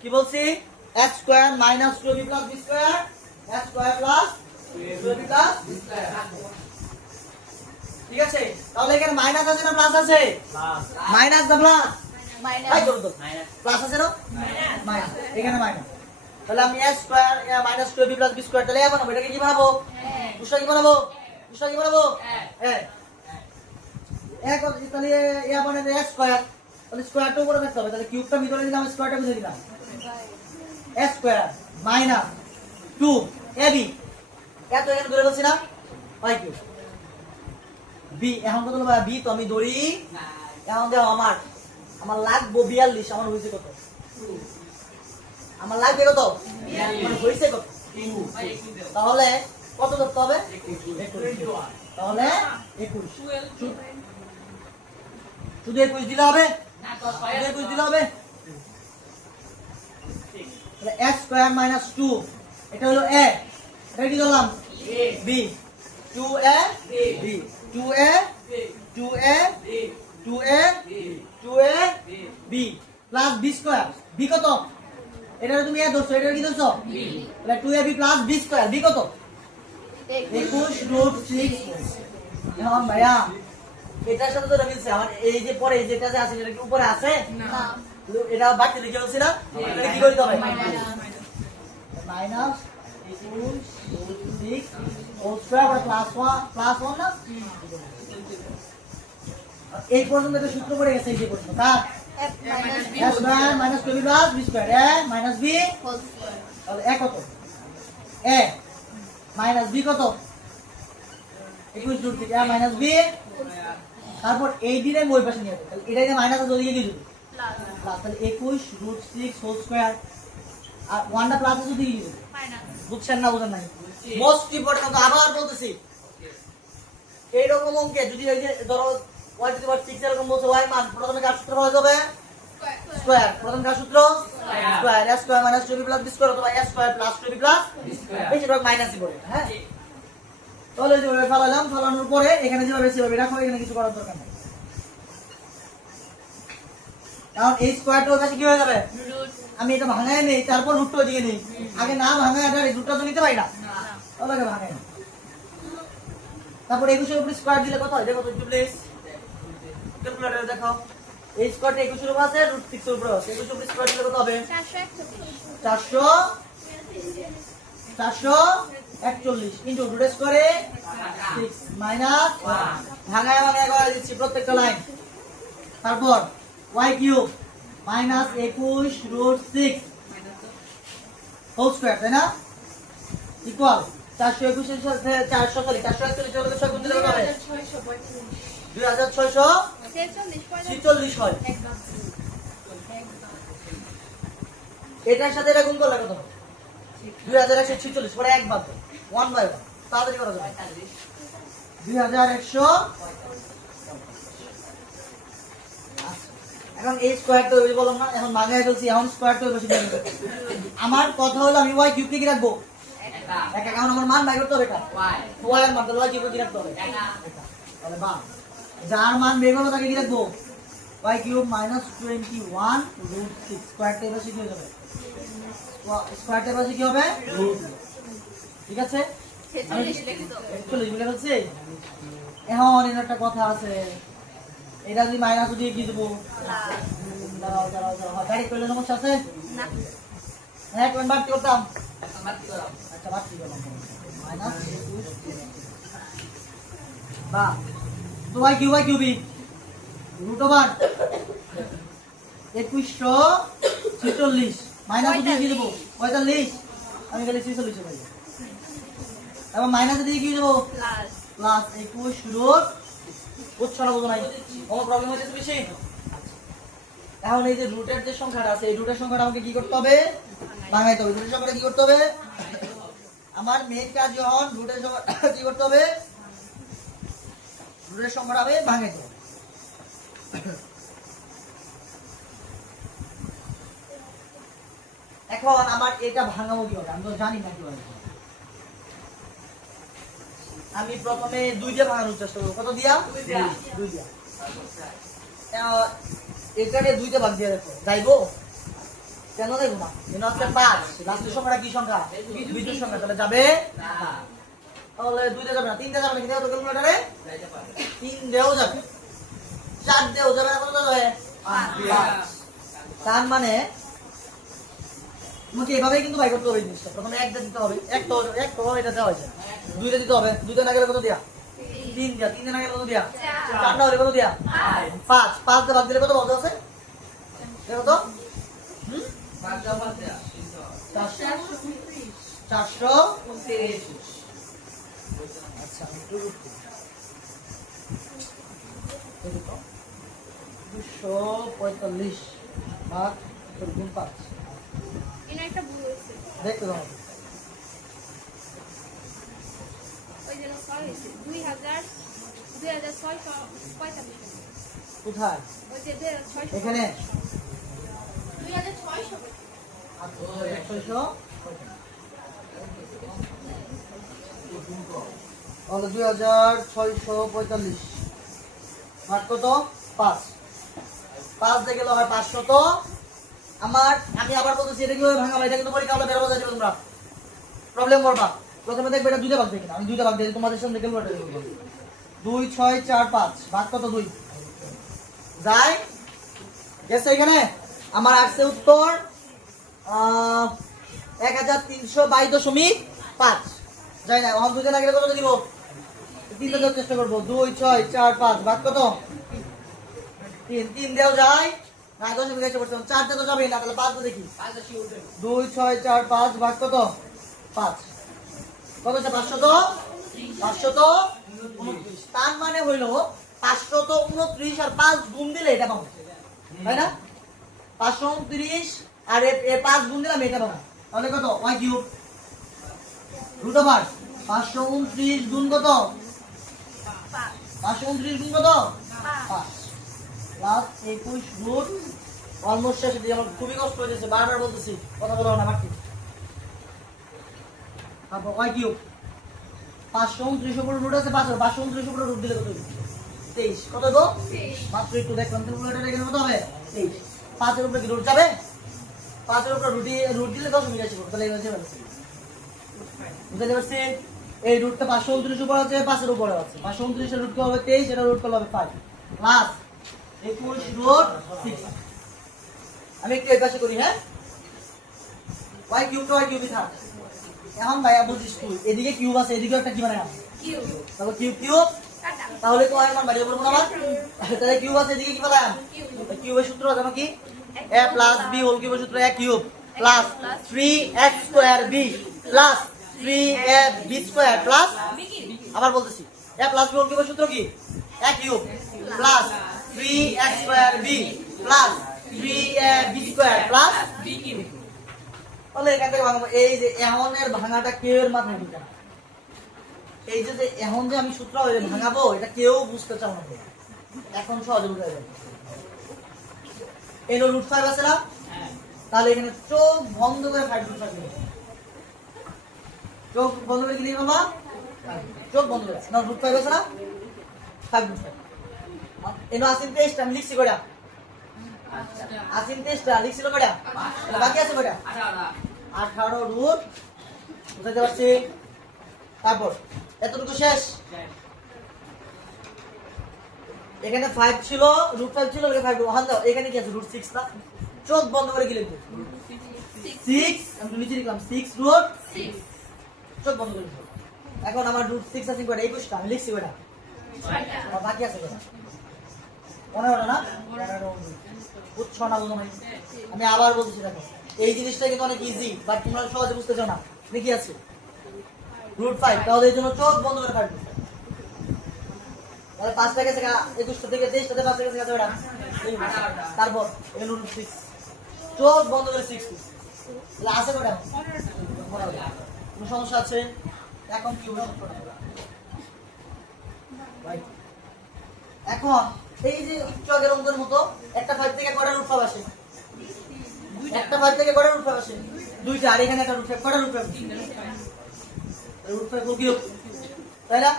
কি বলছি a square minus 2ab plus b square a square plus 2ab plus b square ঠিক আছে তাহলে এখানে মাইনাস আছে না প্লাস আছে মাইনাস না প্লাস মাইনাস তাই করো তো প্লাস আছে না মাইনাস এখানে মাইনাস তাহলে আমি a square minus 2ab plus b square তাহলে এখন এটাকে কি বানাবো উষ্টা কি বানাবো এক তাহলে এ বানাবে a স্কয়ার তাহলে স্কয়ারটা উপরে থাকতে হবে তাহলে কিউবটা ভিতরে দিলাম স্কয়ারটা বুঝে দিলাম a স্কয়ার মাইনাস 2ab এত এখানে ধরে বলছি না y কিউব b এখন কত হলো b তো আমি ধরি এখন দাও আমার লাগবে 42 আমার হইছে কত আমার লাগবে কত মানে হইছে কত তাহলে কত ধরতে হবে 21 তাহলে 21 শুধু 21 দিলে হবে শুধু 21 দিলে হবে তাহলে x স্কয়ার মাইনাস 2 এটা হলো a এটা কি ধরলাম b 2a b 2a 2a 2a 2a b plus b square b কত এটা তুমি a ধরছো এটা কি ধরছো b তাহলে 2ab plus b square b কত 21 রুট 6 এখন ভাইয়া এটার সাথে তো মিলছে আমার এই যে পরে যেটা আছে এটা কি উপরে আছে না এটা বাকি লিখে বলছি না এটা কি করতে হবে minus 21 root 6 whole square plus 1 না এই পর্যন্ত একটা সূত্র পড়ে গেছে এই যে প্রশ্ন কার f minus b a square minus 2b plus b square a minus b whole square তাহলে a কত a মাইনাস b কত 21 রুট 6 a মাইনাস b তারপর এই দিনে ওই পাশে নিয়ে আসবে তাহলে এটাকে মাইনাস আছে ওদিকে দিয়ে দিবে plus প্লাস তাহলে 21 রুট 6 হোল স্কয়ার আর 1টা প্লাস আছে ওদিকে দিয়ে দিবে minus বুঝছেন না বুঝেন নাই মোস্ট ইম্পর্টেন্ট আবার বলতেছি এই রকম অঙ্কে যদি ওই যে ধরো y টু দি পাওয়ার 6 এরকম বলছে y মান প্রথমে কার সূত্র বলা যাবে স্কয়ার প্রথম কার সূত্র square a square minus 2b plus b square অথবা a square plus 2b plus b square বেশিরভাগ মাইনাসই পড়ে হ্যাঁ তাহলে যেভাবে ফলালাম ফলানোর পরে এখানে যেভাবে সেভাবে রাখো এখানে কিছু করার দরকার নেই কারণ এই স্কয়ারটা ওর কাছে কি হয়ে যাবে root আমি এটা ভাঙায় নেই তারপর রুটটা ওইদিকে নেই আগে না ভাঙায় এটা রুটটা তো নিতে পারি না তাহলে আগে ভাঙায় না তারপর 21 এর উপরে স্কয়ার দিলে কত হয় দেখো তো একটু প্লিজ ক্যালকুলেটরে দেখো এই স্কোয়ারটা 21 এর উপর আছে, √6 এর উপর আছে। 21 উপর স্কোয়ার দিলে কত হবে? 441 ইনটু √, করে 6 মাইনাস 1 ভাঙায় ভাঙায় করে দিচ্ছি প্রত্যেকটা লাইন। তারপর y cube minus 21 √6 whole square, তাই না? ইকুয়াল 421 এর সাথে 441 এর সাথে গুণ দিলে কত হবে? 2646 হয়। এটার সাথে এটা গুণ করলে কত হবে? 2146 পরে এক বাদ দাও, 1 বাই 1 তাড়াতাড়ি করা যাবে। 2100। এখন এই স্কয়ারটা ওই বললাম না, এখন মাগায় ফেলছি, এখন স্কয়ারটা বেশি দেব। আমার কথা হলো আমি y কিউব কি রাখবো? একা। এখন আমার মান বের করতে হবে কার? y এর মান, তাহলে y কিউব কি রাখতে হবে? একা। তাহলে বা যার মান বের করব তাকে কি রাখবো? y কিউব মাইনাস 21 √6 স্কয়ারটা বেশি কি হয়ে যাবে? স্কয়ারটা বেশি কি হবে? ঠিক আছে? 46 মিলে হচ্ছে। এখন এর একটা কথা আছে, এটা যদি মাইনাস দিয়ে কি দেবো? দাঁড়াও গাড়ি করলে সমস্যা আছে না। হ্যাঁ, কোন বাড়তি করতাম? আচ্ছা বাড়তি করলাম মাইনাস 21 বা তো y কিউবি √ওভার 2146 মাইনাস দিয়ে কি দেবো? 45। আমি খালি 46 পাই। এবং মাইনাস দিয়ে কি দেবো? প্লাস 21 √, বুঝছো না বুঝো নাই? কোনো প্রবলেম হচ্ছে বেশি? এখন এই যে রুটের যে সংখ্যাটা আছে, এই রুটের সংখ্যাটা আমাকে কি করতে হবে? ভাঙাইতে হবে। রুটের সংখ্যাটা কি করতে হবে? আমার মেইন কাজ যখন রুটের সংখ্যা কি করতে হবে? রুটের সংখ্যাটা আমি ভাঙাইতে হবে। এখন আমার এটা ভাঙাবো কি হবে? আমি তো জানি না কিভাবে। আমি প্রথমে 2 দিয়ে ভাঙানোর চেষ্টা করব। কত দিয়া? 2 দিয়া। এখানে 2 তে ভাগ দিয়ে দেখো যাইবো? কেন যাইবো না? এখানে আছে 5, লাস্টের সংখ্যাটা কি সংখ্যা? বিজোড় সংখ্যা, তাহলে যাবে না। তাহলে 2 তে যাবে না, 3 তে যাবে না, কি দাও ক্যালকুলেটরে? 3 দেও যাবে, 4 দেও যাবে, কত যাবে? 5। তার মানে তোমাকে এভাবেই কিন্তু বাই করতে হবে জিনিসটা। প্রথমে 1 দিতে হবে, 1 তো এটা দেওয়া হয়েছে। 2 তে দিতে হবে, 2 তে না গেলে কত দিয়া? 3 দিয়া, 3 তে না গেলে কত দিয়া? 4 না হলে কত দিয়া? 5। 5 তে ভাগ দিলে কত পাওয়া যাচ্ছে? দেখো তো, 429। আচ্ছা, 245 ভাগ 5 একটা ভুল হয়েছে। দেখতে দাও। ওই যে 2645 কোথায়? ওই যে 2600 এখানে 2600 2645 ভাগ কত? 5। 5 দিয়ে গেলে হয় 500। আমি আবার বলতেছি, এটা কিভাবে ভাঙাবো? এটা কিন্তু পরীক্ষা হলে বেরোবো যাবে, তোমরা প্রবলেম করবা। প্রথমে দেখবে এটা 2 তে ভাগ দেখি না, আমি 2 তে ভাগ দিই, তোমাদের সামনে ক্যালকুলেটর করব। 2 6 4 5 ভাগ কত? 2 যায় গেছে। এখানে আমার আসছে উত্তর 1322.5 যাই না। এখন 2 তে না গেলে কত দিব? 3 তে দেওয়ার চেষ্টা করবো। 2 6 4 5 ভাগ কত? 3 দেও যায় না, 10 এসে পড়ছে। 4 তে তো যাবেই না, তাহলে 5 দেখি। 2 6 4 5 ভাগ কত? 5 কত হচ্ছে? 529। তার মানে হইলো 529 আর 5 গুণ দিলে এটা পাবো, তাই না? 529 আর 5 গুণ দিলাম এটা পাবো। তাহলে কত? y কিউব √ওভার 529 গুণ কত? 529 গুণ কত? 5 প্লাস 21 √ অলমোস্ট শেষ দিয়ে আমার খুবই কষ্ট হয়েছে, বারবার বলতেছি, কথা বলো না বাকি। তারপর y কিউব 529 উপর √ আছে 5, 529 উপর √ দিলে কত হবে? 23। কত গো? 23। মাত্র একটু দেখলাম ক্যালকুলেটরে, এখানে কত হবে? 23। 5 এর উপরে কি √ যাবে? 5 এর উপরে √ দিলে 10 মিলে আসবে, তাহলে এই হচ্ছে ব্যাপার। বুঝতে পারছি? এই √ টা 529 উপর আছে, 5 এর উপরে আছে। 529 এর √ কি হবে? 23, এটা √ করলে হবে 5 প্লাস 21 √6। আমি একটু এই পাশে করি, হ্যাঁ y কিউব টু y কিউবই থাক। এখন ভাইয়া বুঝিস তুই এদিকে কিউব আছে, এদিকে একটা কি বানায় কিউ তাহলে কিউব কিউব, কাটা তাহলে তো মান বাড়িয়ে বলবো না আমার, তাহলে কিউব আছে এদিকে কি বানায় কিউ কিউবের সূত্র আছে কি a প্লাস b হোল কিউবের সূত্র a cube plus 3x square b plus 3ab square plus, আবার বলতেছি a প্লাস b হোল কিউবের সূত্র কি a cube plus 3x square b plus 3ab square plus b cube. তাহলে এখান থেকে ভাঙবো, এই যে এখন এর ভাঙাটা কেউ এর মাথায় ঢুকে না। এই যে এখন যে আমি সূত্র ভাঙাবো এটা কেউ বুঝতে চাও না, এখন সহজে বুঝা যাবে। এই হলো √5 আছে না, তাহলে এখানে চোখ বন্ধ করে 5 √5 লিখে, চোখ বন্ধ করে কি লিখে বাবা, চোখ বন্ধ করে না √5 আছে না 5 √5। এনো আসিন টেস্ট আমি লিখছি কয়টা, আসিন টেস্ট লিখছিল কয়টা, তাহলে বাকি আছে কয়টা 18 √, বুঝাতে পারছি। তারপর এতটুকু শেষ, এখানে 5 ছিল √5 ছিল, 5 ওখান দাও, এখানে কি আছে √6 না, চোখ বন্ধ করে কি লিখবো 6, আমি তো নিচে লিখলাম 6 √6, চোখ বন্ধ করে লিখবো। এখন আমার √6 আছে কয়টা, 21টা আমি লিখছি কয়টা, আর বাকি আছে কয়টা 15টা না, 15 বুঝছো না বুঝো না, আমি আবার বলছি দেখো এই জিনিসটা কিন্তু অনেক ইজি, বাট তোমরা সহজে বুঝতে চাও না। কি আছে √5, তাহলে এই জন্য চোখ বন্ধ করে থাকবে। তাহলে 5 থেকে 21 থেকে 23 থেকে 5 থেকে 18, তারপর এল √6, চোখ বন্ধ করে 60, তাহলে আছে কয়টা 15টা। কোনো সমস্যা আছে? এখন কি হবে এখন এই যে চোখের অঙ্কের মতো একটা 5 থেকে কয়টা √5 আসে, একটা 5 থেকে কয়টা √5 আসে, দুইটা, আর এখানে একটা √5, কয়টা √5 √5 কিউব, তাই না?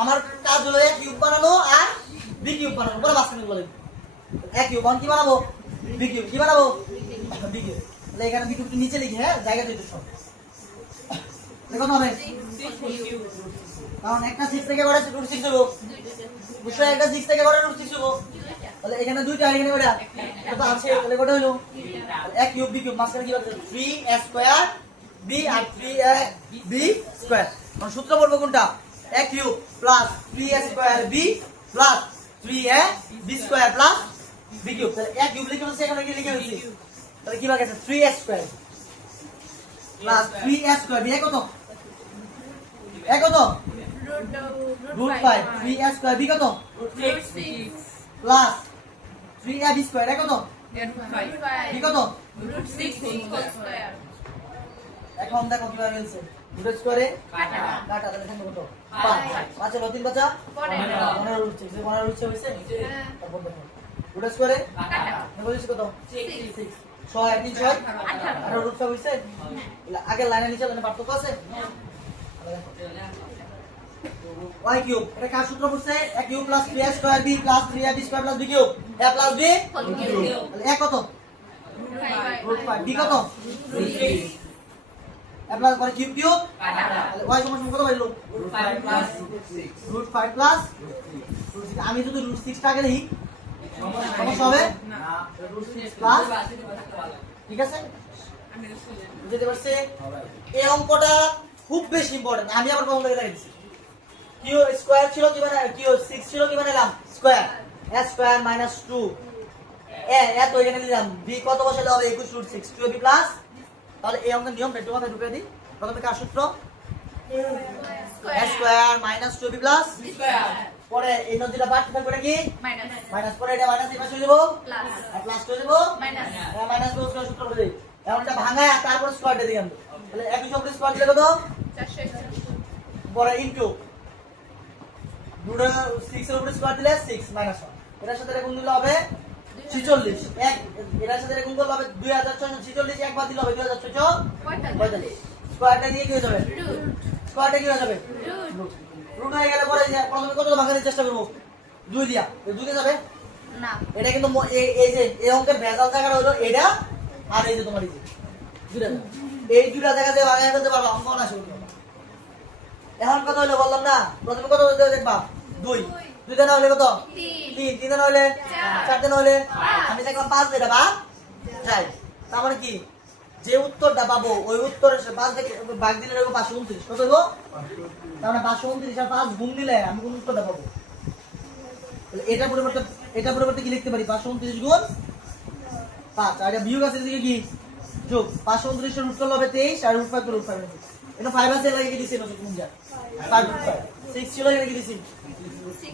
আমার কাজ হলো a কিউব বানানো আর b কিউব বানানো, বড় মাঝখানে বলে a কিউব কি বানাবো, b কিউব কি বানাবো, b কিউব। তাহলে এখানে b কিউবটি নিচে লিখি, হ্যাঁ জায়গা দিতে সব দেখো হবে, কারণ একটা 6 থেকে কয়টা √6 হলো, বুঝছো, একটা 6 থেকে কয়টা √6 হলো, তাহলে এখানে দুইটা, আর এখানে কয়টা, এটা তো আছে, তাহলে কয়টা হলো a কিউব b কিউব, মাঝখানে কি হবে 3a স্কয়ার b আর 3ab স্কয়ার। মানে সূত্র বলবো কোনটা, a cube plus 3a square b plus 3ab square plus b cube. তাহলে a কিউব লিখে হচ্ছে, এখানে কি লিখে হচ্ছে, তাহলে কি বাকি আছে 3a square plus 3a square, b কত, a কত √5, 3a স্কয়ার b কত প্লাস 3ab স্কয়ার, a কত b কত। এখন দেখো কিভাবে মিলছে, দুটো স্কয়ারে কাটা, তাহলে এখানে কত 5, 5 এর 3 বাঁচা 15 √6, 15 √6 হইছে, তারপর দেখো দুটো স্কয়ারে কাটা, বলেছি কত 6, 6 আর 3 6 18 √6 হইছে। আগে লাইনে নিচে লাইনে পার্থক্য আছে, y কিউব এটা কার সূত্র পড়ছে, a cube plus 3a square b plus 3ab square plus b cube, a plus b whole cube, তাহলে a কত √5, b কত √6, a প্লাস করে কিউব কিউব কাটা, তাহলে y সমান কত পাইলো √5 প্লাস √6, আমি যদি √6 টা আগে লিখি সমস্যা হবে না, √6 প্লাস, ঠিক আছে বুঝতে পারছে। এই অঙ্কটা খুব বেশি ইম্পর্টেন্ট, আমি আবার প্রথম থেকে দেখাচ্ছি। কিউ স্কয়ার ছিল কি মানে, কিউ 6 ছিল কি বানালাম square, a square minus 2 a তো এখানে দিলাম, b কত বসালে হবে 21 √6 2ab প্লাস। তাহলে এই অঙ্কের নিয়মটা একটু মাথায় ঢুকিয়ে দিই। প্রথমে কার সূত্র, a square minus 2ab plus পরে এই নদীটা বাদ থাকবে নাকি মাইনাস, পরে এটা মাইনাস এই পাশে হয়ে যাবো আর প্লাস হয়ে যাবো মাইনাস বল স্কয়ার সূত্র করে দিই। এখন এটা ভাঙায় তারপর স্কয়ারটা দিই আমরা, তাহলে একই সঙ্গে স্কয়ার দিলে কত 400, পরে ইনটু √6 এর উপরে স্কয়ার দিলে 6 মাইনাস 1, এটার সাথে গুণ দিলে হবে 46, এক এটার সাথে গুণ করলে হবে 2646, একবার দিলে হবে 2645, স্কয়ারটা দিয়ে কি হয়ে যাবে স্কয়ারটা কি হয়ে যাবে রুট হয়ে গেলে পরে প্রথমে কত ভাঙানোর চেষ্টা করব 2 দিয়া, 2 দিয়ে যাবে না, এটা কিন্তু এই যে এই অঙ্কের ভেজাল জায়গাটা হলো এটা, আর এই যে তোমার এই যে দুইটা, এই দুইটা জায়গাতে ভাঙায় ফেলতে পারবা, অঙ্ক না শুরু। এখন কত হলো বললাম না, প্রথমে কত দেখবা 2, 2 তে না হলে কত 3 3 তে না হলে 4 তে না হলে পাঁচ। আমি দেখলাম 5 এটা বা যায় তার মানে কি যে উত্তরটা পাবো ওই উত্তরের সাথে 5 থেকে ভাগ দিলে হবে 529 কত হলো তার মানে 529 আর 5 গুণ দিলে আমি কোন উত্তরটা পাবো তাহলে এটা পরিবর্তে কি লিখতে পারি 529 গুণ 5 আর এটা বিয়োগ আছে এদিকে কি যোগ 529 এর রুট করলে হবে 23 আর রুট 5 করে রুট 5 হবে এটা 5 আছে লাগে কি দিছি না কোন যা 5 রুট 5 6 ছিল লাগে কি দিছি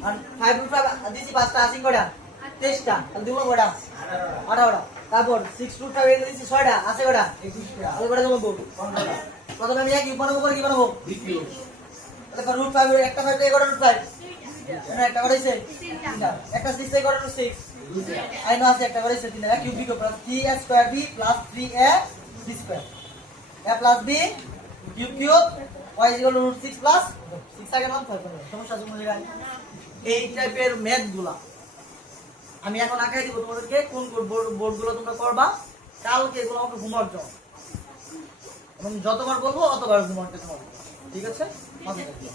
আর 5 রুট 5 দিছি 5টা আসিং কয়টা 23টা তাহলে দিবো কয়টা 18টা তারপর 6 রুট 5 এর দিছি 6টা আছে কয়টা 21টা তাহলে কয়টা দেবো 15টা প্রথমে আমি এক বানাবো পরে কি বানাবো দ্বিতীয় তাহলে রুট 5 এর একটা 5 থেকে কয়টা রুট 5 না একটা করেছে তিনটা একটা 6 থেকে কয়টা রুট 6 I know আছে একটা করেছে তিনটা cube b plus 3a square b plus 3a b square a plus b cube cube y equal to root 6 plus 6 আগে নাম থাকবে সমস্যা আছে মনে রাখবেন এই টাইপের ম্যাথ গুলা আমি এখন আঁকাই দিব তোমাদেরকে কোন বোর্ড গুলো তোমরা করবা কালকে এগুলো আমাকে হোমওয়ার্ক দাও এবং যতবার বলবো অতবার হোমওয়ার্কটা তোমার ঠিক আছে মাথায় রাখবে